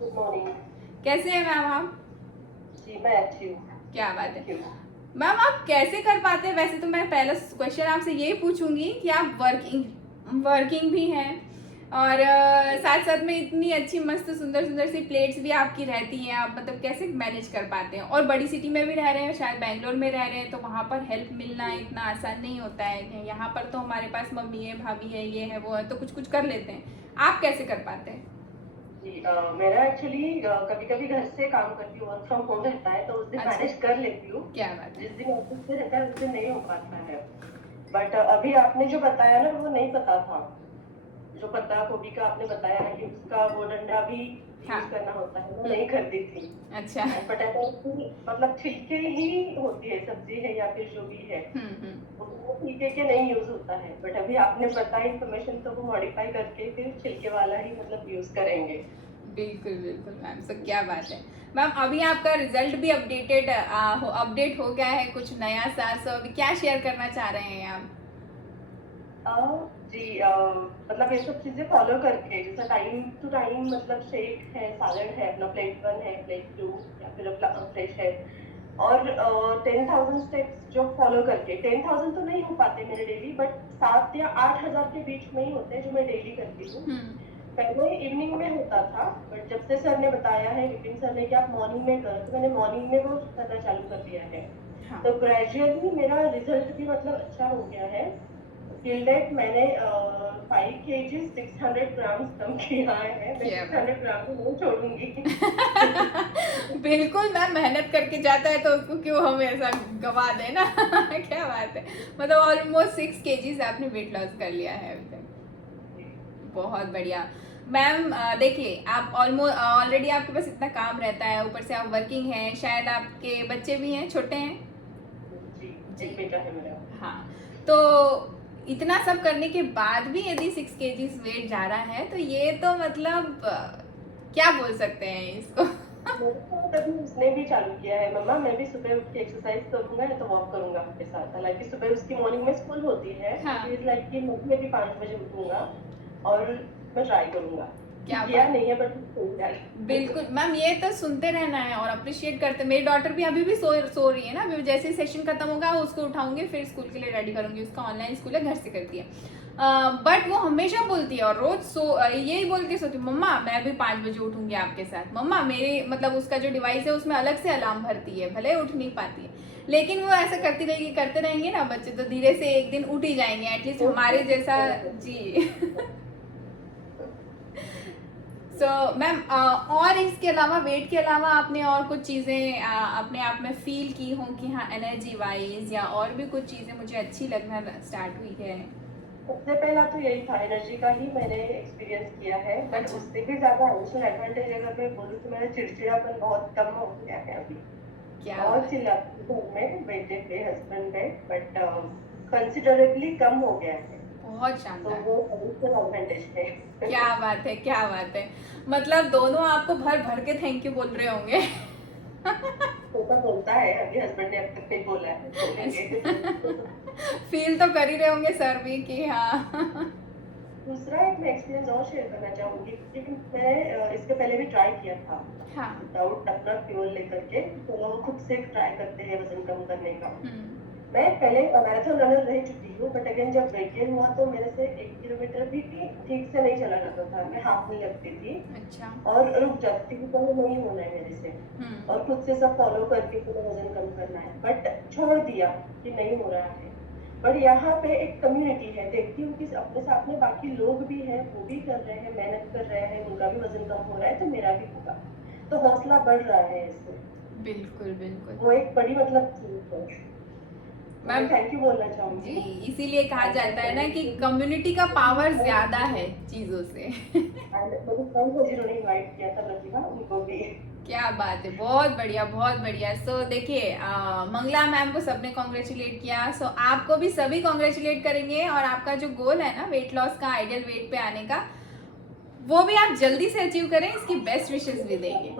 Good morning. कैसे हैं मैम आप? जी मैं अच्छी हूँ। क्या बात है मैम, आप कैसे कर पाते हैं? वैसे तो मैं पहला क्वेश्चन आपसे यही पूछूंगी कि आप वर्किंग भी हैं और साथ साथ में इतनी अच्छी मस्त सुंदर सुंदर सी प्लेट्स भी आपकी रहती हैं, आप मतलब कैसे मैनेज कर पाते हैं? और बड़ी सिटी में भी रह रहे हैं, शायद बैंगलोर में रह रहे हैं, तो वहाँ पर हेल्प मिलना इतना आसान नहीं होता है। यहाँ पर तो हमारे पास मम्मी है, भाभी है, ये है, वो है, तो कुछ कुछ कर लेते हैं। आप कैसे कर पाते हैं? जी मेरा एक्चुअली कभी कभी घर से काम करती हूँ, वर्क फ्रॉम होम रहता है, तो उस दिन मैनेज कर लेती हूँ। क्या बात है। जिस दिन ऑफिस पे रहता है उस दिन नहीं हो पाता है। बट अभी आपने जो बताया ना वो नहीं पता था, जो पत्ता गोभी का आपने बताया है कि उसका वो डंडा भी हाँ। यूज करना होता है, वो नहीं करती थी। अच्छा। पोटैटो की मतलब छिलके ही होती है, सब्जी है या फिर जो भी है, हम्म। वो छिलके के नहीं यूज होता है। बट अभी आपने बताया इन्फॉर्मेशन, तो वो मॉडिफाई करके फिर छिलके वाला ही मतलब यूज करेंगे। बिल्कुल बिल्कुल मैम, सो क्या बात है मैम। अभी आपका रिजल्ट भी अपडेट हो गया है, कुछ नया सा, सो अभी क्या शेयर करना चाह रहे हैं आप? जी, मतलब ये सब चीजें फॉलो करके, जैसे टाइम टू टाइम मतलब शेक है, सैलड है, अपना प्लेट 1 है, प्लेट 2 या फिर अपना फ्रेश है, और 10,000 स्टेप्स जो फॉलो करके, 10,000 तो नहीं हो पाते मेरे डेली, बट 7 या 8,000 के बीच में ही होते हैं जो मैं डेली करती हूँ। पहले इवनिंग में होता था, बट जब से सर ने बताया है, विपिन सर ने, कि आप मॉर्निंग में करो, तो मैंने मॉर्निंग में वो करना चालू कर दिया है। हाँ। तो ग्रेजुअली मेरा रिजल्ट भी मतलब अच्छा हो गया है। टिल डेट मैंने 5 kg 600 ग्राम कम किया है। मैं क्या 600 ग्राम को नहीं छोड़ूंगी। बिल्कुल मैम, मेहनत करके जाता है तो उसको क्यों हम ऐसा गवा दें ना। क्या बात है, मतलब ऑलमोस्ट 6 kgs आपने वेट लॉस कर लिया है अभी तक। बहुत बढ़िया मैम। देखिए, आप ऑलरेडी आपके पास इतना काम रहता है, ऊपर से आप वर्किंग हैं, शायद आपके बच्चे भी हैं, छोटे हैं। जी, एक बेटा है मेरा। हाँ, तो इतना सब करने के बाद भी यदि 6 kgs वेट जा रहा है, तो ये तो मतलब क्या बोल सकते हैं इसको। तभी उसने भी चालू किया है, मम्मा मैं भी सुबह उठ के एक्सरसाइज करूंगा, तो वॉक करूंगा आपके साथ। हालांकि सुबह उसकी मॉर्निंग में स्कूल होती है, हाँ। लाइक कि मैं भी 5 बजे उठूंगा और मैं ट्राई करूंगा। क्या किया नहीं है, बट बिल्कुल मैम, ये तो सुनते रहना है और अप्रिशिएट करते। मेरी डॉटर भी अभी भी सो रही है ना, अभी जैसे ही सेशन खत्म होगा उसको उठाऊंगी, फिर स्कूल के लिए रेडी करूंगी। उसका ऑनलाइन स्कूल है, घर से करती है। बट वो हमेशा बोलती है और रोज यही बोल के सोती, मम्मा मैं भी 5 बजे उठूंगी आपके साथ। मम्मा मेरे मतलब उसका जो डिवाइस है उसमें अलग से अलार्म भरती है, भले उठ नहीं पाती है, लेकिन वो ऐसा करते रहेंगे ना बच्चे, तो धीरे से एक दिन उठ ही जाएंगे, एटलीस्ट हमारे जैसा। जी। सो मैम, और इसके अलावा, वेट के अलावा आपने और कुछ चीज़ें अपने आप में फील की हों कि हाँ एनर्जी वाइज या और भी कुछ चीज़ें मुझे अच्छी लगना स्टार्ट हुई है? सबसे पहला तो यही था, एनर्जी का ही मैंने एक्सपीरियंस किया है। बट उससे भी ज्यादा एडिशनल एडवांटेज अगर मैं बोलूँ तो मेरा चिड़चिड़ापन बहुत कम हो गया है अभी। क्या बहुत चिल्लाती हूँ घर में, बेटे पे, हस्बैंड पे, बट कंसिडरेबली कम हो गया है। बहुत तो शानदार। वो एडिशनल एडवांटेज है। क्या बात है, क्या बात है। मतलब दोनों आपको भर भर के थैंक यू बोल रहे होंगे। तो बोलता है, अभी हस्बैंड ने अब तक नहीं बोला है, बोलेंगे। फील तो कर ही रहे होंगे सर भी कि हाँ। दूसरा एक मैं एक्सपीरियंस और शेयर करना चाहूंगी, क्योंकि मैंने इसके पहले भी ट्राई किया था, हाँ। विदाउट अपना फ्यूल लेकर के। तो लोग खुद से ट्राई करते हैं वजन कम करने का। हम्म। मैं पहले मैराथन रनर रह चुकी हूँ, बट अगेन जब वेट गेन हुआ तो मेरे से 1 किलोमीटर भी ठीक से नहीं चला जाता था। मैं हाफ में लगती थी अच्छा। और रुक जाती थी, तो नहीं होना है मेरे से, और खुद से सब फॉलो करके पूरा वजन कम करना है। बट छोड़ दिया कि नहीं हो रहा है। पर यहाँ पे एक कम्युनिटी है, देखती हूँ कि अपने साथ में बाकी लोग भी हैं, वो भी कर रहे हैं, मेहनत कर रहे हैं, उनका भी वजन कम हो रहा है, तो मेरा भी होगा। तो हौसला बढ़ रहा है इससे। बिल्कुल बिल्कुल वो एक बड़ी मतलब चीज है। मैं थैंक यू बोलना चाहूंगी। जी, इसीलिए कहा जाता है ना कि कम्युनिटी का पावर ज्यादा है चीजों से। मेरी फ्रेंड को जिन्होंने इनवाइट किया था, प्रतिभा, उनको भी। क्या बात है, बहुत बढ़िया बहुत बढ़िया। सो देखिए, मंगला मैम को सबने कॉन्ग्रेचुलेट किया, सो आपको भी सभी कॉन्ग्रेचुलेट करेंगे। और आपका जो गोल है ना वेट लॉस का, आइडियल वेट पे आने का, वो भी आप जल्दी से अचीव करें, इसकी बेस्ट विशेस भी देंगे।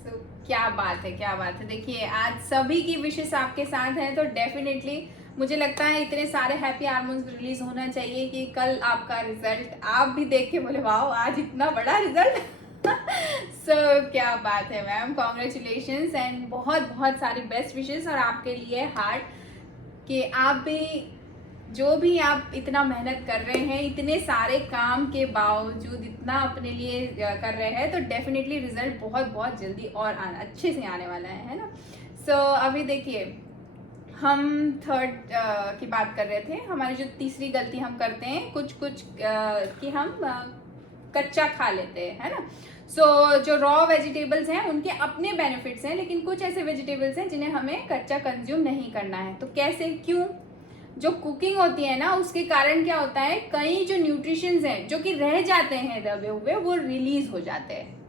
So, क्या बात है, क्या बात है। देखिए, आज सभी की विशेस आपके साथ हैं, तो डेफिनेटली मुझे लगता है इतने सारे हैप्पी हार्मोन्स रिलीज होना चाहिए कि कल आपका रिजल्ट आप भी देख के बोले वाओ आज इतना बड़ा रिजल्ट। सो क्या बात है मैम, कॉन्ग्रेचुलेशंस एंड बहुत बहुत सारी बेस्ट विशेस। और आपके लिए हार्ट कि आप भी, जो भी आप इतना मेहनत कर रहे हैं, इतने सारे काम के बावजूद इतना अपने लिए कर रहे हैं, तो डेफिनेटली रिजल्ट बहुत बहुत जल्दी और अच्छे से आने वाला है ना। सो अभी देखिए, हम थर्ड की बात कर रहे थे। हमारी जो तीसरी गलती हम करते हैं कुछ कि हम कच्चा खा लेते हैं, है ना। जो रॉ वेजिटेबल्स हैं उनके अपने बेनिफिट्स हैं, लेकिन कुछ ऐसे वेजिटेबल्स हैं जिन्हें हमें कच्चा कंज्यूम नहीं करना है। तो कैसे, क्यों? जो कुकिंग होती है ना, उसके कारण क्या होता है, कई जो न्यूट्रिशंस हैं जो कि रह जाते हैं दबे हुए, वो रिलीज हो जाते हैं।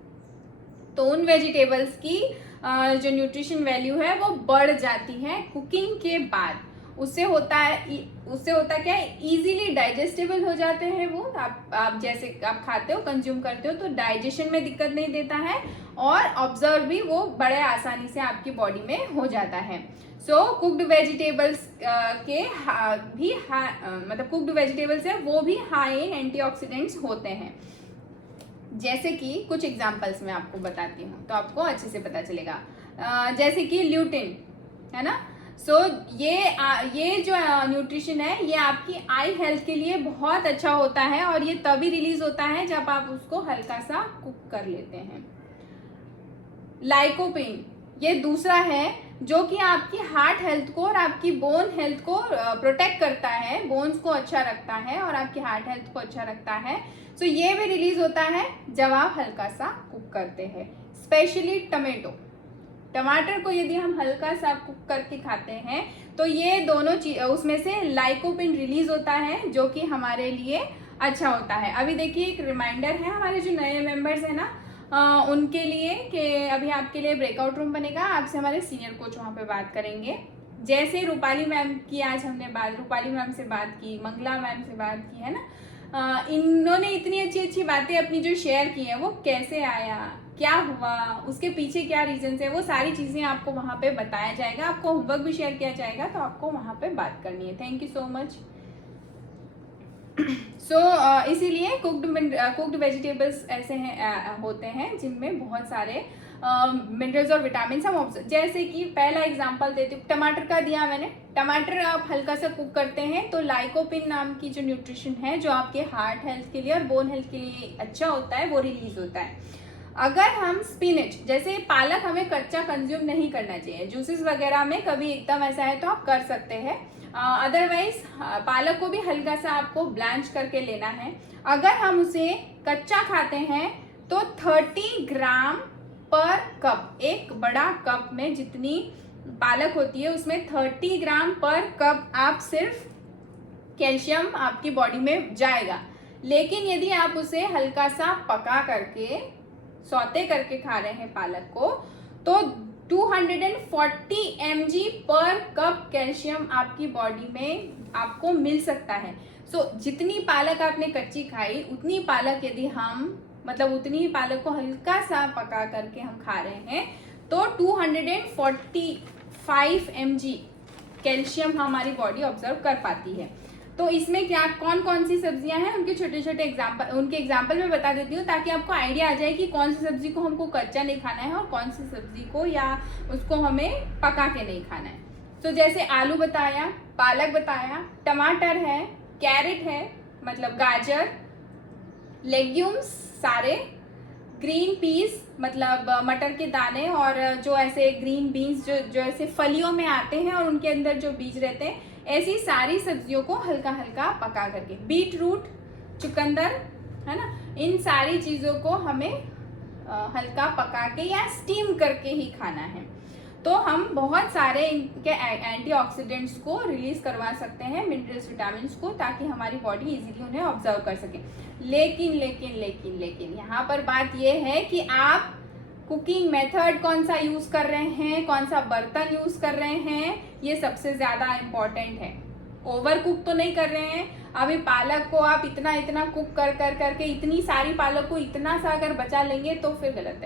तो उन वेजिटेबल्स की जो न्यूट्रिशन वैल्यू है वो बढ़ जाती है कुकिंग के बाद। उससे होता क्या है, इजीली डाइजेस्टेबल हो जाते हैं वो। आप जैसे आप खाते हो, कंज्यूम करते हो, तो डाइजेशन में दिक्कत नहीं देता है, और ऑब्जर्व भी वो बड़े आसानी से आपकी बॉडी में हो जाता है। सो कुक्ड वेजिटेबल्स मतलब कुक्ड वेजिटेबल्स है वो भी हाई इन एंटीऑक्सीडेंट्स होते हैं। जैसे कि कुछ एग्जांपल्स मैं आपको बताती हूँ तो आपको अच्छे से पता चलेगा। जैसे कि ल्यूटिन है ना, ये जो न्यूट्रिशन है ये आपकी आई हेल्थ के लिए बहुत अच्छा होता है, और ये तभी रिलीज होता है जब आप उसको हल्का सा कुक कर लेते हैं। लाइकोपिन ये दूसरा है जो कि आपकी हार्ट हेल्थ को और आपकी बोन हेल्थ को प्रोटेक्ट करता है, बोन्स को अच्छा रखता है और आपकी हार्ट हेल्थ को अच्छा रखता है। सो ये भी रिलीज होता है जब आप हल्का सा कुक करते हैं। स्पेशली टमाटर को यदि हम हल्का सा कुक करके खाते हैं तो ये दोनों चीज, उसमें से लाइकोपिन रिलीज होता है जो कि हमारे लिए अच्छा होता है। अभी देखिए एक रिमाइंडर है हमारे जो नए मेंबर्स हैं ना, उनके लिए कि अभी आपके लिए ब्रेकआउट रूम बनेगा, आपसे हमारे सीनियर कोच वहाँ पे बात करेंगे। जैसे रूपाली मैम की आज हमने रूपाली मैम से बात की, मंगला मैम से बात की है ना, इन्होंने इतनी अच्छी अच्छी बातें अपनी जो शेयर की है, वो कैसे आया, क्या हुआ, उसके पीछे क्या रीजंस है, वो सारी चीज़ें आपको वहाँ पे बताया जाएगा। आपको होमवर्क भी शेयर किया जाएगा, तो आपको वहाँ पे बात करनी है। Thank you so much. इसीलिए कुक्ड वेजिटेबल्स ऐसे हैं होते हैं जिनमें बहुत सारे मिनरल्स और विटामिन हम ऑब्जर्व। जैसे कि पहला एग्जांपल देती हूँ, टमाटर का दिया मैंने। टमाटर आप हल्का सा कुक करते हैं तो लाइकोपिन नाम की जो न्यूट्रिशन है जो आपके हार्ट हेल्थ के लिए और बोन हेल्थ के लिए अच्छा होता है, वो रिलीज होता है। अगर हम स्पिनच, जैसे पालक हमें कच्चा कंज्यूम नहीं करना चाहिए, जूसेस वगैरह में कभी एकदम ऐसा है तो आप कर सकते हैं, अदरवाइज पालक को भी हल्का सा आपको ब्लांच करके लेना है। अगर हम उसे कच्चा खाते हैं तो 30 ग्राम पर कप, एक बड़ा कप में जितनी पालक होती है उसमें 30 ग्राम पर कप आप सिर्फ कैल्शियम आपकी बॉडी में जाएगा। लेकिन यदि आप उसे हल्का सा पका करके सौते करके खा रहे हैं पालक को, तो 240 mg पर कप कैल्शियम आपकी बॉडी में आपको मिल सकता है। जितनी पालक आपने कच्ची खाई उतनी पालक यदि हम उतनी ही पालक को हल्का सा पका करके हम खा रहे हैं तो 245 mg कैल्शियम हमारी बॉडी ऑब्जर्व कर पाती है। तो इसमें क्या कौन कौन सी सब्जियां हैं उनके छोटे छोटे एग्जाम्पल मैं बता देती हूँ, ताकि आपको आइडिया आ जाए कि कौन सी सब्जी को हमको कच्चा नहीं खाना है और कौन सी सब्जी को या उसको हमें पका के नहीं खाना है। तो जैसे आलू बताया, पालक बताया, टमाटर है, कैरेट है मतलब गाजर, लेग्यूम्स सारे, ग्रीन पीस मतलब मटर के दाने, और जो ऐसे ग्रीन बीन्स जो ऐसे फलियों में आते हैं और उनके अंदर जो बीज रहते हैं, ऐसी सारी सब्जियों को हल्का हल्का पका करके, बीट रूट, चुकंदर है ना, इन सारी चीज़ों को हमें हल्का पका के या स्टीम करके ही खाना है। तो हम बहुत सारे इनके एंटीऑक्सीडेंट्स को रिलीज करवा सकते हैं, मिनरल्स विटामिन को, ताकि हमारी बॉडी इजीली उन्हें ऑब्जर्व कर सके। लेकिन लेकिन लेकिन लेकिन यहाँ पर बात यह है कि आप कुकिंग मेथड कौन सा यूज कर रहे हैं, कौन सा बर्तन यूज कर रहे हैं, ये सबसे ज्यादा इम्पोर्टेंट है। ओवर कुक तो नहीं कर रहे हैं। अभी पालक को आप इतना इतना कुक कर करके इतनी सारी पालक को इतना सा अगर बचा लेंगे तो फिर गलत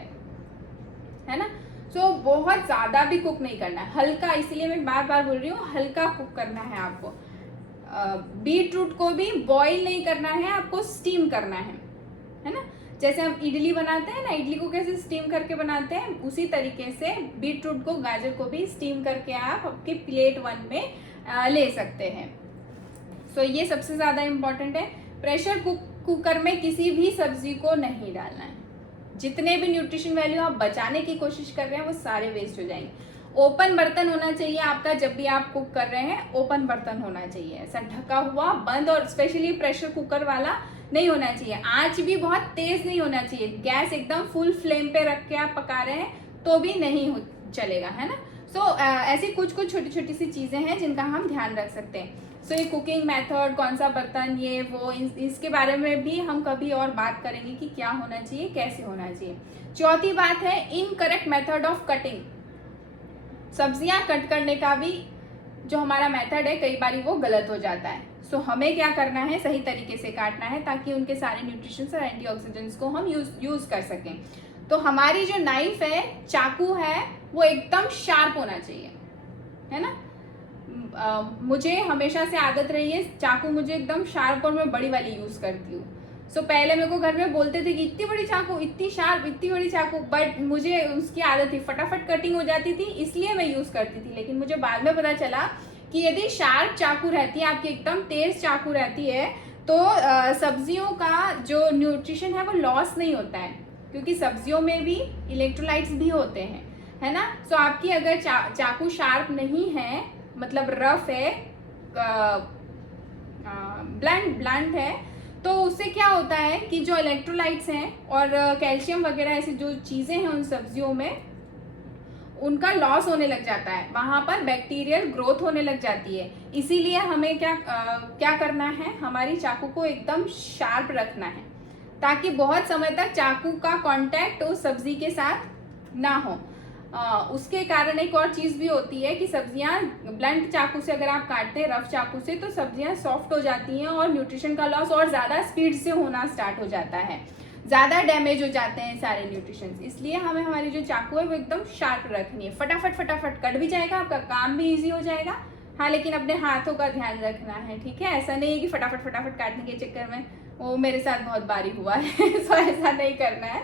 है ना। सो बहुत ज्यादा भी कुक नहीं करना है, हल्का, इसलिए मैं बार बार बोल रही हूँ हल्का कुक करना है आपको। बीट रूट को भी बॉईल नहीं करना है, आपको स्टीम करना है ना। जैसे हम इडली बनाते हैं ना, इडली को कैसे स्टीम करके बनाते हैं, उसी तरीके से बीट रूट को, गाजर को भी स्टीम करके आप आपके प्लेट 1 में ले सकते हैं। सो ये सबसे ज्यादा इम्पोर्टेंट है। प्रेशर कुकर में किसी भी सब्जी को नहीं डालना है। जितने भी न्यूट्रिशन वैल्यू आप बचाने की कोशिश कर रहे हैं वो सारे वेस्ट हो जाएंगे। ओपन बर्तन होना चाहिए आपका, जब भी आप कुक कर रहे हैं ओपन बर्तन होना चाहिए, ऐसा ढका हुआ बंद, और स्पेशली प्रेशर कुकर वाला नहीं होना चाहिए। आंच भी बहुत तेज नहीं होना चाहिए, गैस एकदम फुल फ्लेम पे रख के आप पका रहे हैं तो भी नहीं चलेगा, है ना। सो ऐसी कुछ कुछ छोटी छोटी सी चीज़ें हैं जिनका हम ध्यान रख सकते हैं। सो ये कुकिंग मेथड, कौन सा बर्तन, ये वो, इसके बारे में भी हम कभी और बात करेंगे कि क्या होना चाहिए, कैसे होना चाहिए। चौथी बात है इनकरेक्ट मेथड ऑफ कटिंग। सब्जियां कट करने का भी जो हमारा मेथड है कई बार वो गलत हो जाता है। सो हमें क्या करना है, सही तरीके से काटना है ताकि उनके सारे न्यूट्रिशंस और एंटीऑक्सीडेंट्स को हम यूज कर सकें। तो हमारी जो नाइफ है, चाकू है, वो एकदम शार्प होना चाहिए, है ना। मुझे हमेशा से आदत रही है चाकू मुझे एकदम शार्प, और मैं बड़ी वाली यूज करती हूँ। सो पहले मेरे को घर में बोलते थे कि इतनी बड़ी चाकू, इतनी शार्प, इतनी बड़ी चाकू, बट मुझे उसकी आदत थी, फटाफट कटिंग हो जाती थी, इसलिए मैं यूज करती थी। लेकिन मुझे बाद में पता चला कि यदि शार्प चाकू रहती है आपकी, एकदम तेज चाकू रहती है, तो सब्जियों का जो न्यूट्रिशन है वो लॉस नहीं होता है, क्योंकि सब्जियों में भी इलेक्ट्रोलाइट्स भी होते हैं, है ना। सो आपकी अगर चाकू शार्प नहीं है, मतलब रफ है, ब्लंट है, तो उससे क्या होता है कि जो इलेक्ट्रोलाइट्स हैं और कैल्शियम वगैरह ऐसी जो चीज़ें हैं उन सब्जियों में, उनका लॉस होने लग जाता है, वहां पर बैक्टीरियल ग्रोथ होने लग जाती है। इसीलिए हमें क्या करना है, हमारी चाकू को एकदम शार्प रखना है ताकि बहुत समय तक चाकू का कांटेक्ट उस सब्जी के साथ ना हो। उसके कारण एक और चीज़ भी होती है कि सब्जियां ब्लंट चाकू से अगर आप काटते हैं, रफ चाकू से, तो सब्जियां सॉफ्ट हो जाती हैं और न्यूट्रिशन का लॉस और ज़्यादा स्पीड से होना स्टार्ट हो जाता है, ज़्यादा डैमेज हो जाते हैं सारे न्यूट्रिशन। इसलिए हमें हमारी जो चाकू है वो एकदम शार्प रखनी है, फटाफट कट भी जाएगा, आपका काम भी ईजी हो जाएगा। हाँ, लेकिन अपने हाथों का ध्यान रखना है, ठीक है। ऐसा नहीं है कि फटाफट काटने के चक्कर में, वो मेरे साथ बहुत बारी हुआ है तो ऐसा नहीं करना है।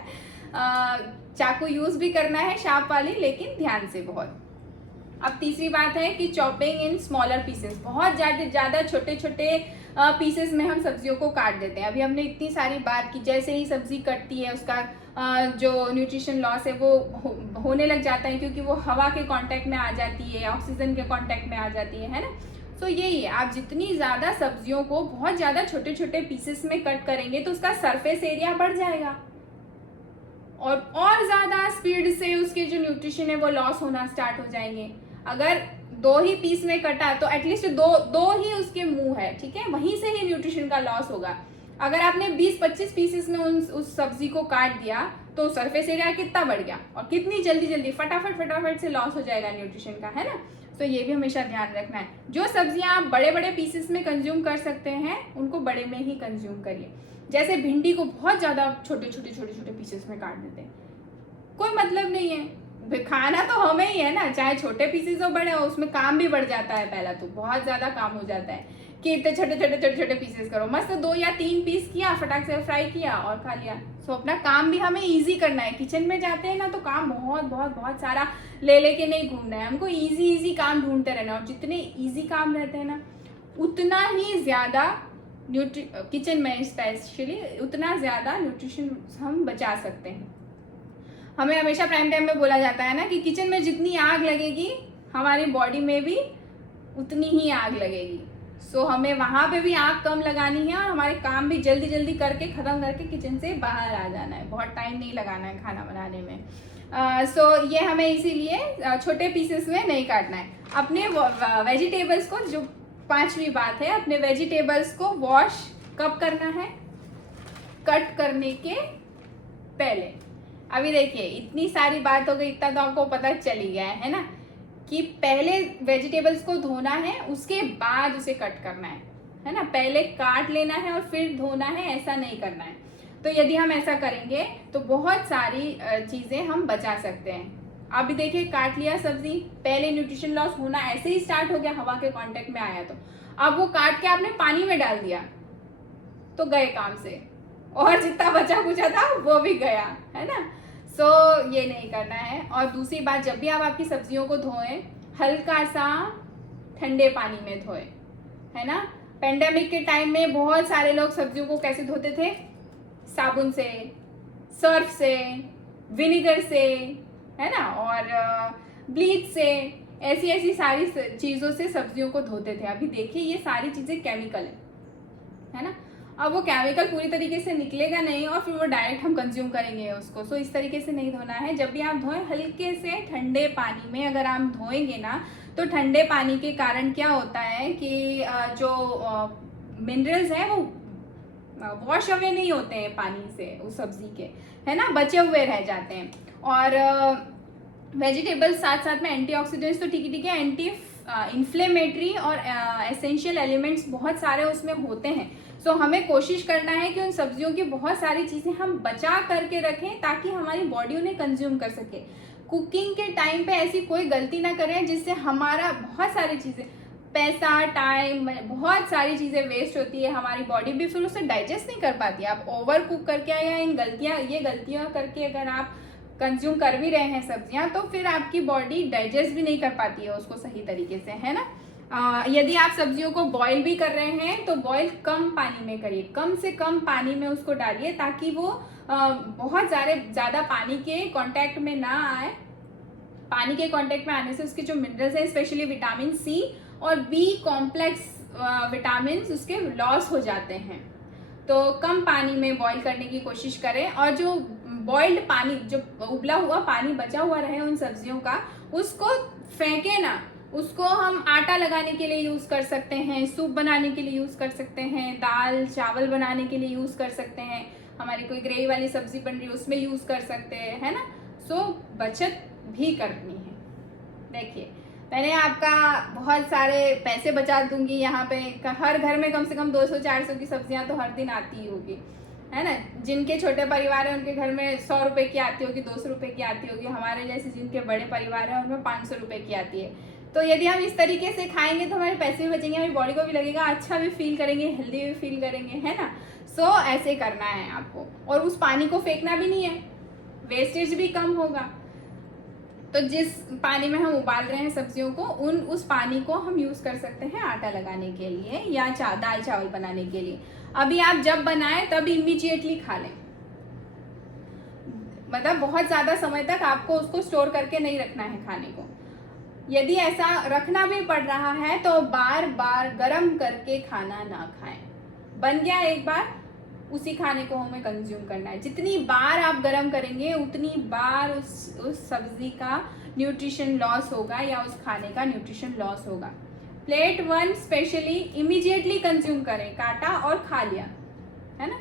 चाकू यूज भी करना है शार्प वाली, लेकिन ध्यान से बहुत। अब तीसरी बात है कि चॉपिंग इन स्मॉलर पीसेस। बहुत ज़्यादा छोटे छोटे पीसेस में हम सब्जियों को काट देते हैं। अभी हमने इतनी सारी बात की, जैसे ही सब्जी कटती है उसका जो न्यूट्रिशन लॉस है वो होने लग जाता है, क्योंकि वो हवा के कांटेक्ट में आ जाती है, ऑक्सीजन के कांटेक्ट में आ जाती है ना। तो यही है, आप जितनी ज़्यादा सब्जियों को बहुत ज़्यादा छोटे छोटे पीसेस में कट करेंगे तो उसका सरफेस एरिया बढ़ जाएगा और ज़्यादा स्पीड से उसके जो न्यूट्रिशन है वो लॉस होना स्टार्ट हो जाएंगे। अगर 2 ही पीस में कटा तो एटलीस्ट दो ही उसके मुंह है, ठीक है, वहीं से ही न्यूट्रिशन का लॉस होगा। अगर आपने 20-25 पीसेस में उस सब्जी को काट दिया तो सरफेस एरिया कितना बढ़ गया और कितनी जल्दी फटाफट से लॉस हो जाएगा न्यूट्रिशन का, है ना। तो ये भी हमेशा ध्यान रखना है। जो सब्जियां आप बड़े पीसेस में कंज्यूम कर सकते हैं उनको बड़े में ही कंज्यूम करिए। जैसे भिंडी को बहुत ज़्यादा छोटे पीसेस में काट देते हैं, कोई मतलब नहीं है, खाना तो हमें ही है ना, चाहे छोटे पीसेस हो बड़े हो, उसमें काम भी बढ़ जाता है। पहला तो बहुत ज़्यादा काम हो जाता है कि इतने छोटे पीसेस करो, मस्त 2 या 3 पीस किया, फटाक से फ्राई किया और खा लिया। सो अपना काम भी हमें ईजी करना है। किचन में जाते हैं ना तो काम बहुत सारा लेके नहीं घूमना है, हमको ईजी काम ढूंढते रहना है। और जितने ईजी काम रहते हैं ना उतना ही ज़्यादा किचन में स्पेशली उतना ज़्यादा न्यूट्रिशन हम बचा सकते हैं। हमें हमेशा प्राइम टाइम में बोला जाता है ना कि किचन में जितनी आग लगेगी हमारी बॉडी में भी उतनी ही आग लगेगी। सो हमें वहाँ पे भी आग कम लगानी है और हमारे काम भी जल्दी करके ख़त्म करके किचन से बाहर आ जाना है, बहुत टाइम नहीं लगाना है खाना बनाने में। सो ये हमें इसीलिए छोटे पीसेस में नहीं काटना है। अपने वेजिटेबल्स को, जो 5वीं बात है, अपने वेजिटेबल्स को वॉश कब करना है, कट करने के पहले। अभी देखिए इतनी सारी बात हो गई, इतना तो आपको पता चल ही गया है ना कि पहले वेजिटेबल्स को धोना है उसके बाद उसे कट करना है ना। पहले काट लेना है और फिर धोना है, ऐसा नहीं करना है। तो यदि हम ऐसा करेंगे तो बहुत सारी चीज़ें हम बचा सकते हैं। अभी देखिए काट लिया सब्जी, पहले न्यूट्रिशन लॉस होना ऐसे ही स्टार्ट हो गया, हवा के कांटेक्ट में आया तो अब वो काट के आपने पानी में डाल दिया तो गए काम से, और जितना बचा कुचा था वो भी गया, है ना। सो ये नहीं करना है। और दूसरी बात, जब भी आप आपकी सब्जियों को धोएं हल्का सा ठंडे पानी में धोएं, है ना। पेंडेमिक के टाइम में बहुत सारे लोग सब्जियों को कैसे धोते थे, साबुन से, सर्फ से, विनेगर से, है ना, और ब्लीच से, ऐसी ऐसी सारी चीज़ों से सब्जियों को धोते थे। अभी देखिए ये सारी चीज़ें केमिकल है ना। अब वो केमिकल पूरी तरीके से निकलेगा नहीं और फिर वो डायरेक्ट हम कंज्यूम करेंगे उसको। सो इस तरीके से नहीं धोना है। जब भी आप धोएं हल्के से ठंडे पानी में अगर आप धोएंगे ना, तो ठंडे पानी के कारण क्या होता है कि जो मिनरल्स हैं वो वॉश अवे नहीं होते हैं पानी से, उस सब्जी के, है ना, बचे हुए रह जाते हैं। और वेजिटेबल्स साथ साथ में एंटीऑक्सीडेंट्स तो ठीक है, एंटी इन्फ्लेमेटरी और एसेंशियल एलिमेंट्स बहुत सारे उसमें होते हैं। सो हमें कोशिश करना है कि उन सब्जियों की बहुत सारी चीज़ें हम बचा करके रखें ताकि हमारी बॉडी उन्हें कंज्यूम कर सके। कुकिंग के टाइम पे ऐसी कोई गलती ना करें जिससे हमारा बहुत सारी चीज़ें, पैसा, टाइम, बहुत सारी चीज़ें वेस्ट होती है। हमारी बॉडी भी फिर उसे डाइजेस्ट नहीं कर पाती। आप ओवर कुक करके या ये गलतियाँ करके अगर आप कंज्यूम कर भी रहे हैं सब्जियां, तो फिर आपकी बॉडी डाइजेस्ट भी नहीं कर पाती है उसको सही तरीके से, है ना। यदि आप सब्जियों को बॉईल भी कर रहे हैं तो बॉईल कम पानी में करिए, कम से कम पानी में उसको डालिए ताकि वो बहुत ज़्यादा पानी के कांटेक्ट में ना आए। पानी के कांटेक्ट में आने से उसके जो मिनरल्स हैं, स्पेशली विटामिन सी और बी कॉम्प्लेक्स विटामिन, उसके लॉस हो जाते हैं। तो कम पानी में बॉईल करने की कोशिश करें। और जो बॉइल्ड पानी, जो उबला हुआ पानी बचा हुआ रहे उन सब्जियों का, उसको फेंके ना, उसको हम आटा लगाने के लिए यूज़ कर सकते हैं, सूप बनाने के लिए यूज़ कर सकते हैं, दाल चावल बनाने के लिए यूज़ कर सकते हैं, हमारी कोई ग्रेवी वाली सब्जी बन रही है उसमें यूज़ कर सकते हैं, है ना। सो बचत भी करनी है। देखिए मैंने आपका बहुत सारे पैसे बचा दूंगी यहाँ पे। हर घर में कम से कम 200-400 की सब्जियाँ तो हर दिन आती ही होगी, है ना। जिनके छोटे परिवार है उनके घर में 100 रुपए की आती होगी, 200 रुपए की आती होगी। हमारे जैसे जिनके बड़े परिवार है उनमें 500 रुपए की आती है। तो यदि हम इस तरीके से खाएंगे तो हमारे पैसे भी बचेंगे, हमारी बॉडी को भी लगेगा, अच्छा भी फील करेंगे, हेल्दी भी फील करेंगे, है ना। सो ऐसे करना है आपको। और उस पानी को फेंकना भी नहीं है, वेस्टेज भी कम होगा। तो जिस पानी में हम उबाल रहे हैं सब्जियों को, उस पानी को हम यूज़ कर सकते हैं आटा लगाने के लिए या दाल चावल बनाने के लिए। अभी आप जब बनाएं तब इमीडिएटली खा लें, मतलब बहुत ज़्यादा समय तक आपको उसको स्टोर करके नहीं रखना है खाने को। यदि ऐसा रखना भी पड़ रहा है तो बार बार गर्म करके खाना ना खाएं। बन गया एक बार, उसी खाने को हमें कंज्यूम करना है। जितनी बार आप गर्म करेंगे उतनी बार उस सब्जी का न्यूट्रिशन लॉस होगा या उस खाने का न्यूट्रिशन लॉस होगा। प्लेट 1 स्पेशली इमीडिएटली कंज्यूम करें, काटा और खा लिया, है ना।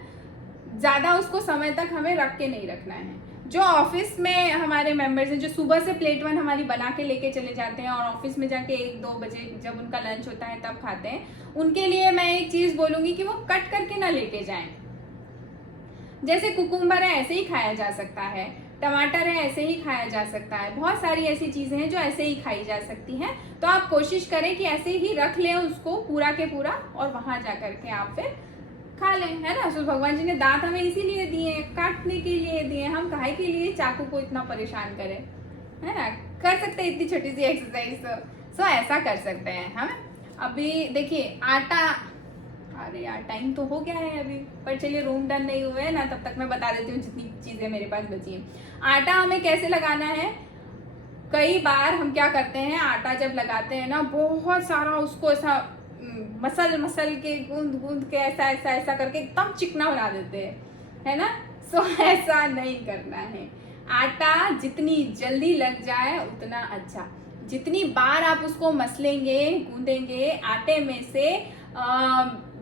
ज़्यादा उसको समय तक हमें रख के नहीं रखना है। जो ऑफिस में हमारे मेंबर्स हैं, जो सुबह से प्लेट 1 हमारी बना के लेके चले जाते हैं और ऑफिस में जाके 1-2 बजे जब उनका लंच होता है तब खाते हैं, उनके लिए मैं एक चीज़ बोलूँगी कि वो कट करके ना लेके जाएं। जैसे कुकुम्बर है ऐसे ही खाया जा सकता है, टमाटर है ऐसे ही खाया जा सकता है, बहुत सारी ऐसी चीज़ें हैं जो ऐसे ही खाई जा सकती हैं। तो आप कोशिश करें कि ऐसे ही रख लें उसको पूरा के पूरा और वहाँ जा कर के आप फिर खा लें, है ना। तो भगवान जी ने दांत हमें इसीलिए दिए, काटने के लिए दिए, हम काहे के लिए चाकू को इतना परेशान करें, है ना। कर सकते हैं इतनी छोटी सी एक्सरसाइज, सो ऐसा कर सकते हैं हम। अभी देखिए आटा, अरे यार टाइम तो हो गया है अभी, पर चलिए रूम डन नहीं हुए हैं ना, तब तक मैं बता देती हूँ जितनी चीज़ें मेरे पास बची हैं। आटा हमें कैसे लगाना है, कई बार हम क्या करते हैं, आटा जब लगाते हैं ना बहुत सारा उसको ऐसा मसल के गूंद के ऐसा करके एकदम चिकना बना देते हैं, है ना। सो ऐसा नहीं करना है। आटा जितनी जल्दी लग जाए उतना अच्छा। जितनी बार आप उसको मसलेंगे, गूंदेंगे, आटे में से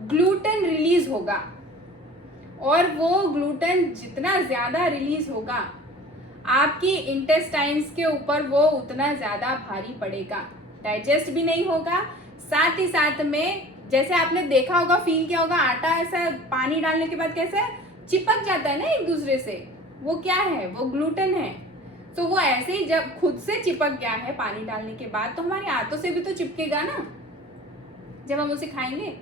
ग्लूटेन रिलीज होगा और वो ग्लूटेन जितना ज़्यादा रिलीज होगा आपकी इंटेस्टाइन्स के ऊपर वो उतना ज़्यादा भारी पड़ेगा, डाइजेस्ट भी नहीं होगा। साथ ही साथ में जैसे आपने देखा होगा, फील किया होगा, आटा ऐसा पानी डालने के बाद कैसे चिपक जाता है ना एक दूसरे से, वो क्या है, वो ग्लूटेन है। तो वो ऐसे ही जब खुद से चिपक गया है पानी डालने के बाद, तो हमारे हाथों से भी तो चिपकेगा ना जब हम उसे खाएंगे।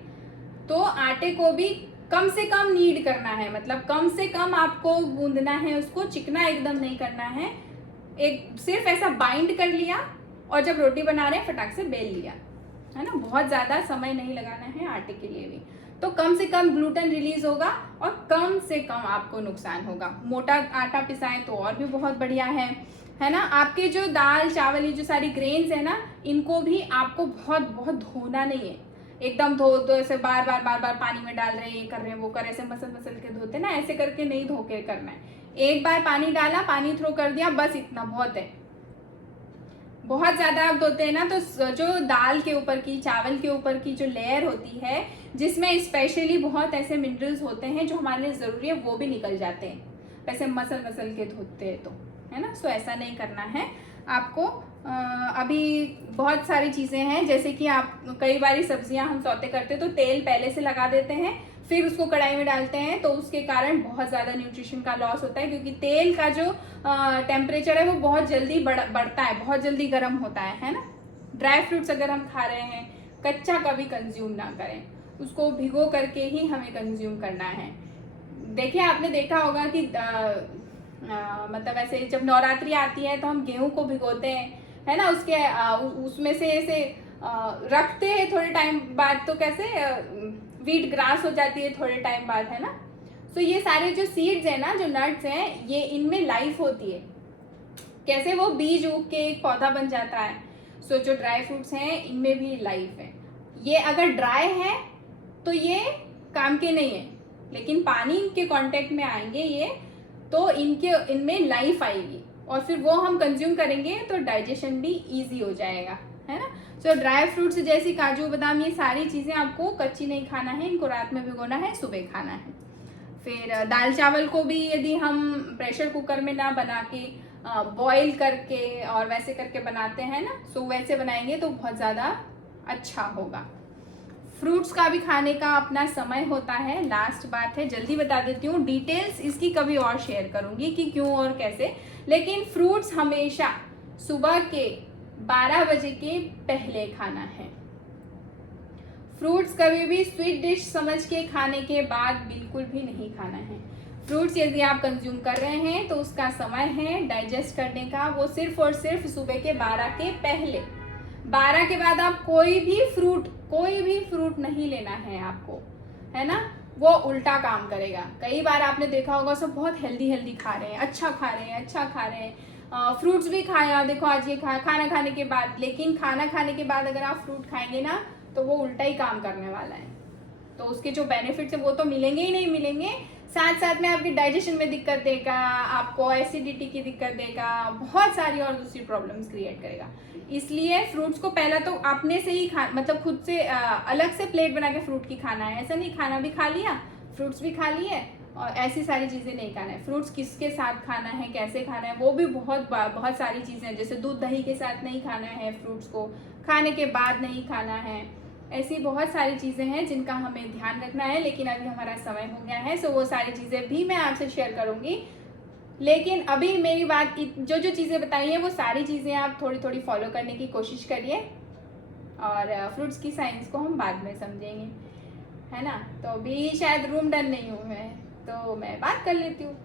तो आटे को भी कम से कम नीड करना है, मतलब कम से कम आपको गूंदना है, उसको चिकना एकदम नहीं करना है। एक सिर्फ ऐसा बाइंड कर लिया और जब रोटी बना रहे हैं फटाक से बेल लिया, है ना। बहुत ज़्यादा समय नहीं लगाना है आटे के लिए भी। तो कम से कम ग्लूटेन रिलीज होगा और कम से कम आपको नुकसान होगा। मोटा आटा पिसाएं तो और भी बहुत बढ़िया है। है ना। आपके जो दाल चावल ये जो सारी ग्रेन्स है ना, इनको भी आपको बहुत बहुत धोना नहीं है, एकदम धो दो ऐसे बार बार पानी में डाल रहे हैं, ये कर रहे हैं वो कर रहे हैं, ऐसे मसल मसल के धोते ना, ऐसे करके नहीं धो के करना है। एक बार पानी डाला, पानी थ्रो कर दिया, बस इतना बहुत है। बहुत ज्यादा आप धोते हैं ना तो जो दाल के ऊपर की चावल के ऊपर की जो लेयर होती है, जिसमें स्पेशली बहुत ऐसे मिनरल्स होते हैं जो हमारे लिए जरूरी है, वो भी निकल जाते हैं वैसे मसल मसल के धोते हैं तो, है ना। सो ऐसा नहीं करना है आपको। अभी बहुत सारी चीज़ें हैं, जैसे कि आप कई बारी सब्जियां हम सौते करते हैं तो तेल पहले से लगा देते हैं, फिर उसको कढ़ाई में डालते हैं, तो उसके कारण बहुत ज़्यादा न्यूट्रिशन का लॉस होता है, क्योंकि तेल का जो टेम्परेचर है वो बहुत जल्दी बढ़ता है, बहुत जल्दी गर्म होता है ना। ड्राई फ्रूट्स अगर हम खा रहे हैं, कच्चा कभी कंज्यूम ना करें, उसको भिगो करके ही हमें कंज्यूम करना है। देखिए आपने देखा होगा कि मतलब ऐसे जब नवरात्रि आती है तो हम गेहूं को भिगोते हैं, है ना, उसमें से ऐसे रखते हैं, थोड़े टाइम बाद तो कैसे वीट ग्रास हो जाती है थोड़े टाइम बाद, है ना। सो ये सारे जो सीड्स हैं ना, जो नट्स हैं, ये इनमें लाइफ होती है, कैसे वो बीज उग के एक पौधा बन जाता है। सो जो ड्राई फ्रूट्स हैं इनमें भी लाइफ है। ये अगर ड्राई है तो ये काम के नहीं है, लेकिन पानी के कांटेक्ट में आएंगे ये तो इनमें लाइफ आएगी, और फिर वो हम कंज्यूम करेंगे तो डाइजेशन भी इजी हो जाएगा, है ना। सो ड्राई फ्रूट्स जैसी काजू बादाम, ये सारी चीज़ें आपको कच्ची नहीं खाना है, इनको रात में भिगोना है, सुबह खाना है। फिर दाल चावल को भी यदि हम प्रेशर कुकर में ना बना के बॉईल करके और वैसे करके बनाते हैं ना, सो वैसे बनाएंगे तो बहुत ज़्यादा अच्छा होगा। फ्रूट्स का भी खाने का अपना समय होता है। लास्ट बात है, जल्दी बता देती हूँ, डिटेल्स इसकी कभी और शेयर करूंगी कि क्यों और कैसे, लेकिन फ्रूट्स हमेशा सुबह के 12 बजे के पहले खाना है। फ्रूट्स कभी भी स्वीट डिश समझ के खाने के बाद बिल्कुल भी नहीं खाना है। फ्रूट्स यदि आप कंज्यूम कर रहे हैं तो उसका समय है डाइजेस्ट करने का, वो सिर्फ और सिर्फ सुबह के 12 के पहले। 12 के बाद आप कोई भी फ्रूट नहीं लेना है आपको, है ना, वो उल्टा काम करेगा। कई बार आपने देखा होगा सब बहुत हेल्दी खा रहे हैं, अच्छा खा रहे हैं, फ्रूट्स भी खाया, देखो आज ये खाना खाने के बाद, लेकिन खाना खाने के बाद अगर आप फ्रूट खाएंगे ना तो वो उल्टा ही काम करने वाला है, तो उसके जो बेनिफिट्स है वो तो मिलेंगे ही नहीं मिलेंगे, साथ साथ में आपकी डाइजेशन में दिक्कत देगा, आपको एसिडिटी की दिक्कत देगा, बहुत सारी और दूसरी प्रॉब्लम्स क्रिएट करेगा। इसलिए फ्रूट्स को पहला तो अपने से ही मतलब खुद से अलग से प्लेट बना के फ्रूट की खाना है, ऐसा नहीं खाना भी खा लिया, फ्रूट्स भी खा लिए, और ऐसी सारी चीज़ें नहीं खाना है। फ्रूट्स किसके साथ खाना है, कैसे खाना है, वो भी बहुत सारी चीज़ें हैं, जैसे दूध दही के साथ नहीं खाना है, फ्रूट्स को खाने के बाद नहीं खाना है, ऐसी बहुत सारी चीज़ें हैं जिनका हमें ध्यान रखना है। लेकिन अभी हमारा समय हो गया है, सो वो सारी चीज़ें भी मैं आपसे शेयर करूँगी, लेकिन अभी मेरी बात जो चीज़ें बताई हैं वो सारी चीज़ें आप थोड़ी थोड़ी फॉलो करने की कोशिश करिए, और फ्रूट्स की साइंस को हम बाद में समझेंगे, है ना। तो अभी शायद रूम डन नहीं हूँ मैं, तो मैं बात कर लेती हूँ।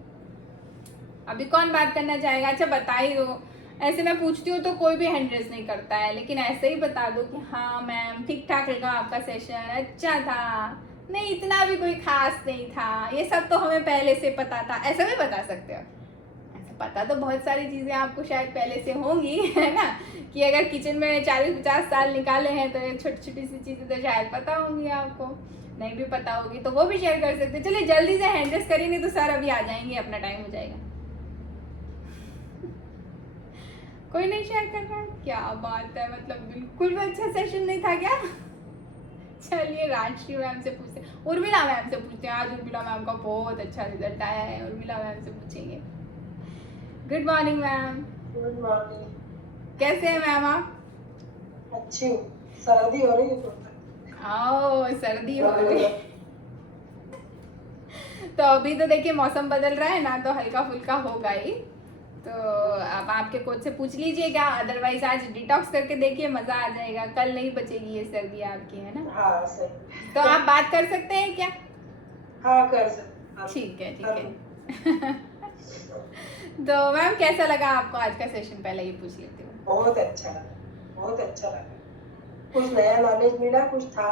अभी कौन बात करना चाहेगा? अच्छा बता ही दो। ऐसे मैं पूछती हूँ तो कोई भी हैंड रेज नहीं करता है, लेकिन ऐसे ही बता दो कि हाँ मैम ठीक ठाक लगा आपका सेशन, अच्छा था, नहीं इतना भी कोई खास नहीं था, ये सब तो हमें पहले से पता था, ऐसा भी बता सकते हो। ऐसा पता तो बहुत सारी चीज़ें आपको शायद पहले से होंगी, है ना, कि अगर किचन में 40-50 साल निकाले हैं तो छोटी छोटी सी चीज़ें तो शायद पता होंगी आपको, नहीं भी पता होगी तो वो भी शेयर कर सकते हैं। चलिए जल्दी से हैंड रेज करिए, नहीं तो सर अभी आ जाएंगे, अपना टाइम हो जाएगा। कोई नहीं शेयर कर रहा है, क्या बात है, मतलब बिल्कुल भी अच्छा सेशन नहीं था क्या? चलिए राजश्री मैम से पूछते हैं, उर्मिला मैम से पूछते हैं। आज उर्मिला मैम का बहुत अच्छा रिजल्ट आया है, उर्मिला मैम से पूछेंगे। Good morning ma'am. Good morning. कैसे हैं मैम आप? अच्छी हूँ, सर्दी हो रही है तो। आओ सर्दी हो रही है। तो अभी तो देखिए मौसम बदल रहा है ना, तो हल्का फुल्का होगा ही, तो अब आपके कोच से पूछ लीजिएगा, अदरवाइज आज डिटॉक्स करके देखिए, मजा आ जाएगा, कल नहीं बचेगी ये सर्दी आपकी, है ना। हाँ सर। तो आप बात कर सकते हैं क्या? हाँ कर सकते। ठीक है। तो मैम कैसा लगा आपको आज का सेशन, पहले ये पूछ लेती हूँ। बहुत अच्छा लगा, कुछ नया नॉलेज मिला, कुछ था।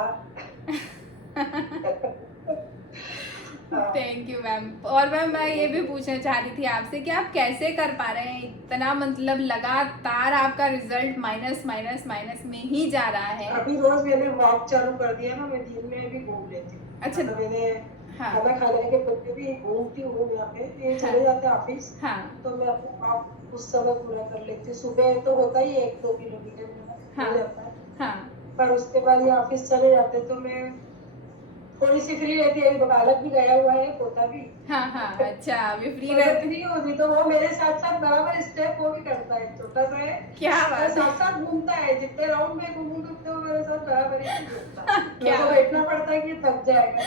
Thank you ma'am. और मैम मैं ये भी पूछना चाह रही थी आपसे कि आप कैसे कर पा रहे हैं इतना, मतलब लगातार आपका रिजल्ट माइनस माइनस माइनस में ही जा रहा है। अभी रोज मैंने वॉक चालू कर दिया ना, मैं दिन में भी घूम लेती हूँ। अच्छा। मतलब मैंने हाँ खाना खाने के पहले भी घूमती हूँ यहाँ पे, ये हाँ। चले जाते हैं ऑफिस, हाँ तो मैं अपना वॉक उस समय पूरा कर लेती हूँ। सुबह तो होता ही है 1-2 किलोमीटर हाँ हो जाता है, हाँ पर उसके बाद ये ऑफिस चले जाते हैं, तो मैं थोड़ी सी फ्री रहती है। अभी बालक भी गया हुआ है, पोता भी, हाँ हाँ। अच्छा, अभी फ्री तो मैं रहते। फ्री होती तो वो मेरे साथ साथ बराबर स्टेप वो भी करता है, छोटा सा है क्या और बात है। साथ साथ घूमता है। जितने राउंड में घूमूंगी उतने वो मेरे साथ बराबर ही घूमता है। क्या मेरे को बात। बैठना पड़ता है कि थक जाएगा।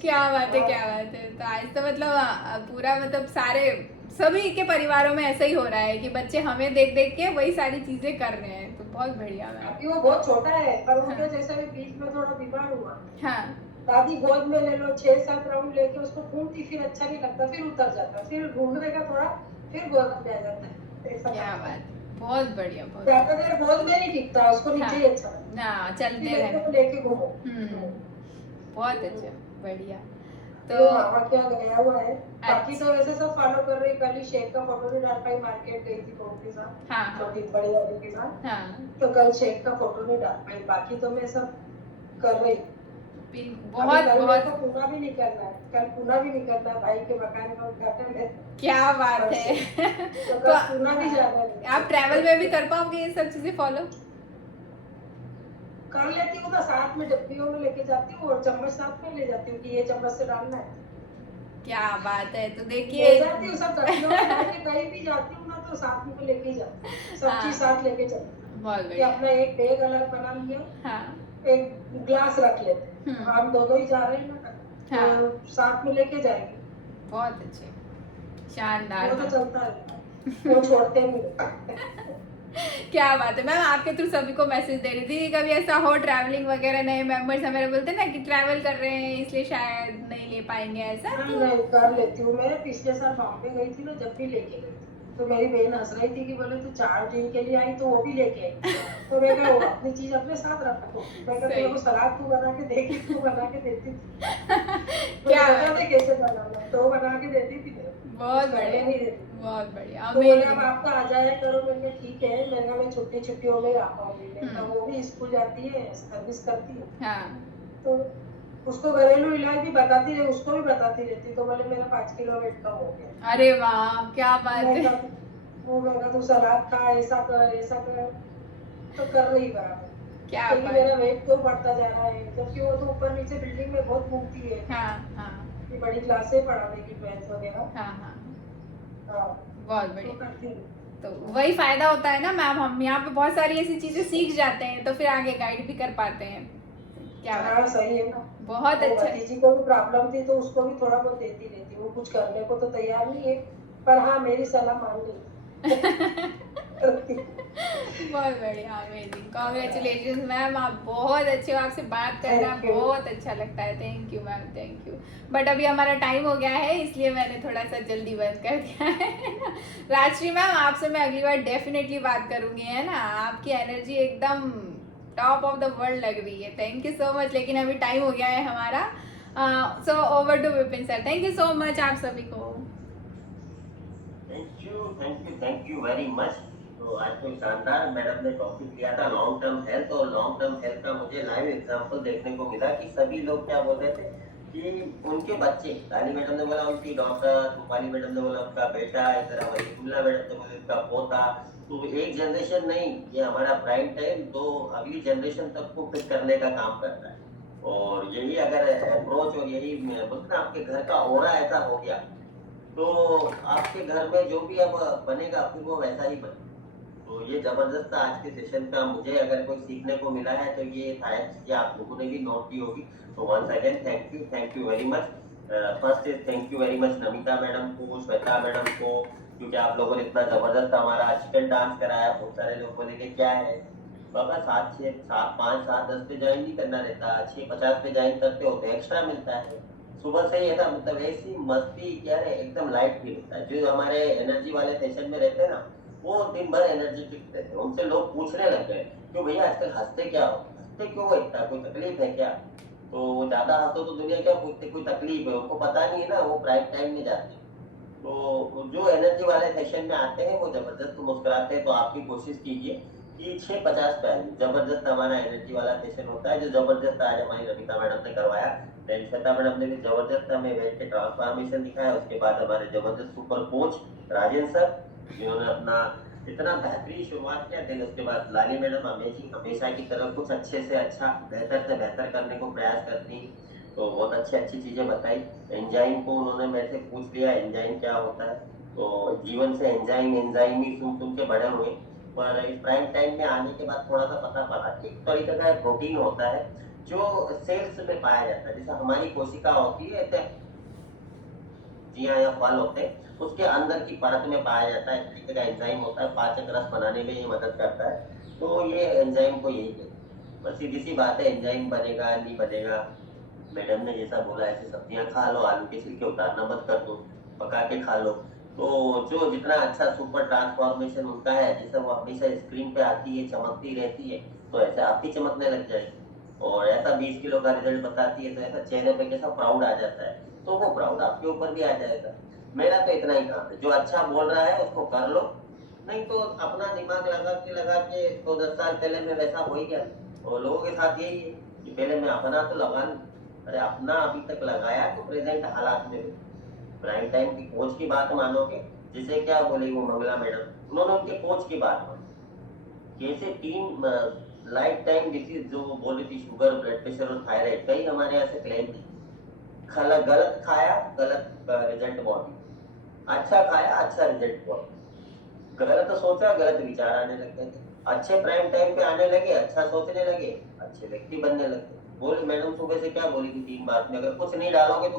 क्या बात है, क्या बात है। तो आज तो मतलब पूरा मतलब सारे सभी के परिवारों में ऐसा ही हो रहा है कि बच्चे हमें देख देख के वही सारी चीजें कर रहे हैं, तो बहुत बढ़िया मैम। अभी वो बहुत छोटा है, पर उनके हाँ। जैसे भी बीच में थोड़ा बीमार हुआ, हाँ। दादी गोद में ले लो, 6-7 राउंड लेके उसको घूमती, फिर अच्छा नहीं लगता, फिर उतर जाता, फिर घूमने का थोड़ा, फिर गोद में आ जाता है, ऐसा क्या करता है। बात है, बहुत बढ़िया बहुत ज्यादा बढ़िया। देर गोद में नहीं टिकता, उसको नीचे ही अच्छा लगता ना है, चलते फिर मेरे को रहना। लेके घूमो। बहुत अच्छा, बढ़िया। तो तो मामा क्या गया हुआ है, बाकी अच्छा। तो वैसे सब फॉलो कर रही। कल ही शेख का फोटो नहीं डाल पाई, मार्केट गई थी बहू के साथ, हाँ हाँ छोटी बड़ी वाली के साथ, हाँ। तो कल शेख का फोटो नहीं डाल पाई। बाकी तो मैं सब कर रही। अभी बहुत कल मेरे को बहुत। पूना भी निकलना है, कल पूना भी निकलना है, भाई के मकान का उद्घाटन है क्या बात परसों, है। तो तो कल पूना भी जाना है। आप ट्रैवल में भी कर पाओगे ये सब चीजें फॉलो? कर लेती हूँ, तो साथ में डब्बियों में लेके जाती हूँ और चम्मच साथ में ले जाती हूँ कि ये चम्मच से डालना है। क्या बात है। तो ले देखिए। जाती हूँ सब डब्बियों में डाल के, कहीं भी जाती हूँ ना तो साथ में लेके जाती हूँ, सब चीज हाँ साथ लेके चलती हूँ। बहुत कि बढ़िया। अपना एक बैग अलग बना लिया, हाँ एक ग्लास रख लेते हैं, हम दोनों ही जा रहे हैं ना, हाँ। तो साथ में लेके जाएंगे। बहुत अच्छे, शानदार वो तो मैम। चलता है, वो छोड़ते नहीं। क्या बात है मैम, आपके थ्रू सभी को मैसेज दे रही थी कि कभी ऐसा हो ट्रैवलिंग वगैरह, नए मेंबर्स हमारे बोलते हैं ना कि ट्रैवल कर रहे हैं इसलिए शायद नहीं ले पाएंगे ऐसा, नहीं तो नहीं, कर लेती हूँ। मैं पिछले साल बॉम्बे गई थी ना, जब भी लेके गई थी, तो मेरी बहन हंस रही थी कि बोले तू 4 दिन के लिए आई तो वो भी लेके आई, तो मैं कहा वो अपनी चीज अपने साथ रखो। मैं कहा तेरे को सही। सलाद तू बना के देगी, तू बना के देती थी, मुझे क्या बता बात दे है। कैसे बनाना, तो वो बना के देती थी मेरे को, बहुत कुछ कहने बढ़िया, नहीं देती। बहुत बढ़िया, तो बोले अब अमेजिंग। आपका आ जाया करो। मैंने ठीक है, मैंने कहा मैं छुट्टियों में आ पाऊंगी। मैं कहा हम्म। वो भी स्कूल जाती है, सर्विस करती है, हाँ। तो उसको घरेलू इलाज भी बताती रही, उसको भी बताती रहती। तो बोले मेरा 5 किलो वेट कम हो गया। अरे वाह, क्या बात मैं है। कहा मैं कहा तू सलाद खा, ऐसा कर, तो कर रही बराबर। क्या क्योंकि बात। मेरा वेट क्यों बढ़ता जा रहा है, जबकि वो तो ऊपर नीचे बिल्डिंग में बहुत घूमती है, हाँ हाँ ये बड़ी क्लासे पढ़ाने की, 12th वगैरह। हाँ हाँ। हाँ, बहुत तो बढ़िया। करती हूँ। तो वही फायदा होता है ना मैम, हम यहाँ पे बहुत सारी ऐसी चीजें सीख जाते हैं तो फिर आगे गाइड भी कर पाते हैं। क्या बात हाँ है। सही है ना। बहुत वो अच्छा। भतीजी को भी प्रॉब्लम थी, तो उसको भी थोड़ा बहुत देती रहती। वो कुछ करने को तो तैयार नहीं है, पर हाँ मेरी सलाह मान ली। बहुत बढ़िया, अमेजिंग, कॉन्ग्रेचुलेशन मैम, आप बहुत अच्छे हो, आपसे बात करना Thank you. बहुत अच्छा लगता है। Thank you ma'am, thank you. But अभी हमारा टाइम हो गया है इसलिए मैंने थोड़ा सा जल्दी बंद कर दिया है ना। राजश्री मैम, आपसे मैं अगली बार डेफिनेटली बात करूंगी, है ना। आपकी एनर्जी एकदम टॉप ऑफ द वर्ल्ड लग रही है। थैंक यू सो मच, लेकिन अभी टाइम हो गया है हमारा। So over to Vipin sir, thank you so much आप सभी को। Thank you very much. तो आज तो शानदार मैडम ने टॉपिक लिया था लॉन्ग टर्म हेल्थ, और लॉन्ग टर्म हेल्थ का मुझे लाइव एग्जांपल देखने को मिला कि सभी लोग क्या बोल रहे थे कि उनके बच्चे, रानी मैडम ने बोला उनकी डॉटर, रूपाली मैडम ने बोला उनका बेटा, इधर हमारी कुल्ला मैडम ने बोला उनका पोता। तो एक जनरेशन नहीं, ये हमारा प्राइम टाइम तो अगली जनरेशन तक को फिट करने का काम करता है। और यही अगर अप्रोच और यही बोलते ना आपके घर का ओरा ऐसा हो गया तो आपके घर में जो भी अब बनेगा फिर वो वैसा ही बने। तो ये जबरदस्त था आज के सेशन का। मुझे अगर कोई सीखने को मिला है तो ये शायद चीजें आप लोगों ने भी नोट की होगी। तो once again thank you very much. First is thank you very much Namita madam को, श्वेता मैडम को, क्योंकि आप लोगों ने इतना जबरदस्त हमारा चिकन डांस कराया। बहुत सारे लोग बोलेंगे क्या है बाबा, 7, 5, 7, 10 पे ज्वाइन नहीं करना रहता, 6:50 पे ज्वाइन करते हो तो एक्स्ट्रा मिलता है। सुबह से ही ऐसा मतलब ऐसी मस्ती क्या है, एकदम लाइट फील होता है। जो हमारे एनर्जी वाले सेशन में रहते हैं ना, वो दिन भर एनर्जेटिक रहते हैं। उनसे लोग पूछने लग गए क्यों भैया आजकल हंसते क्या हो, हंसते क्यों हो, इतना कोई तकलीफ है क्या। तो ज्यादा हंसो तो दुनिया क्या कोई तकलीफ है, उनको पता नहीं है ना, वो प्राइम टाइम में जाते हैं। तो जो एनर्जी वाले सेशन में आते हैं वो जबरदस्त मुस्कुराते हैं। तो आप भी कोशिश कीजिए कि 6:50 पे आइए, जबरदस्त हमारा एनर्जी वाला सेशन होता है, जो जबरदस्त आज हमारी रमिता मैडम ने करवाया। देन श्वेता मैडम ने भी जबरदस्त हमें वेट के ट्रांसफॉर्मेशन दिखाया। उसके बाद हमारे जबरदस्त सुपर कोच राजेंद्र सर, जिन्होंने अपना इतना बेहतरीन शुरुआत किया। देन उसके बाद लाली मैडम अमेजिंग, हमेशा की तरह कुछ अच्छे से अच्छा, बेहतर से बेहतर करने को प्रयास करती, तो बहुत अच्छी अच्छी चीजें बताई। एंजाइम को उन्होंने मेरे से पूछ लिया एंजाइम क्या होता है, तो जीवन से एंजाइम एंजाइम ही सुन सुन के बड़े हुए। पर इस प्राइम टाइम में आने के बाद थोड़ा सा पता पड़ा कि एक तरीके का प्रोटीन होता है जो सेल्स में पाया जाता है। जैसे हमारी कोशिका होती है, सब्जियां या फल होते हैं, उसके अंदर की परत में पाया जाता है, एक तरीके का एंजाइम होता है, पाचक रस बनाने में ये मदद करता है। तो ये एंजाइम को यही कहते हैं। बस सीधी सी बात है, एंजाइम बनेगा नहीं बनेगा, मैडम ने जैसा बोला ऐसी सब्जियां खा लो, आलू के छिलके उतारना मत कर दो, पका के खा लो। तो जो जितना अच्छा सुपर ट्रांसफॉर्मेशन उनका है, जैसे वो हमेशा स्क्रीन पे आती है चमकती रहती है, तो ऐसे आप भी चमकने लग जाएगी। और ऐसा 20 किलो का रिजल्ट बताती है, तो ऐसा चेहरे पे कैसा प्राउड आ जाता है, तो वो प्राउड आपके ऊपर भी आ जाएगा। मेरा तो इतना ही काम है, जो अच्छा बोल रहा है उसको कर लो, नहीं तो अपना दिमाग लगा के तो 10 साल पहले मैं वैसा हो ही गया। और लोगों के साथ यही है कि पहले मैं अपना तो लगा लूं। अरे अपना अभी तक लगाया तो प्रेजेंट हालात में भी। प्राइम टाइम की कोच की बात मानोगे, जिसे क्या बोली वो मंगला मैडम, उन्होंने उनके कोच की बात मानी। कैसे 3 लाइफ टाइम डिसीज जो वो बोली थी, शुगर, ब्लड प्रेशर और थायराइड, कई हमारे यहाँ से क्लेम थी। गलत खाया गलत रिजल्ट बॉडी, अच्छा खाया अच्छा रिजल्ट बॉडी, गलत सोचा गलत विचार आने लग गए थे। अच्छे प्राइम टाइम पे आने लगे, अच्छा सोचने लगे, अच्छे व्यक्ति बनने लगे। बोले मैडम सुबह से क्या बोली थी 3 बात में, अगर कुछ नहीं डालोगे तो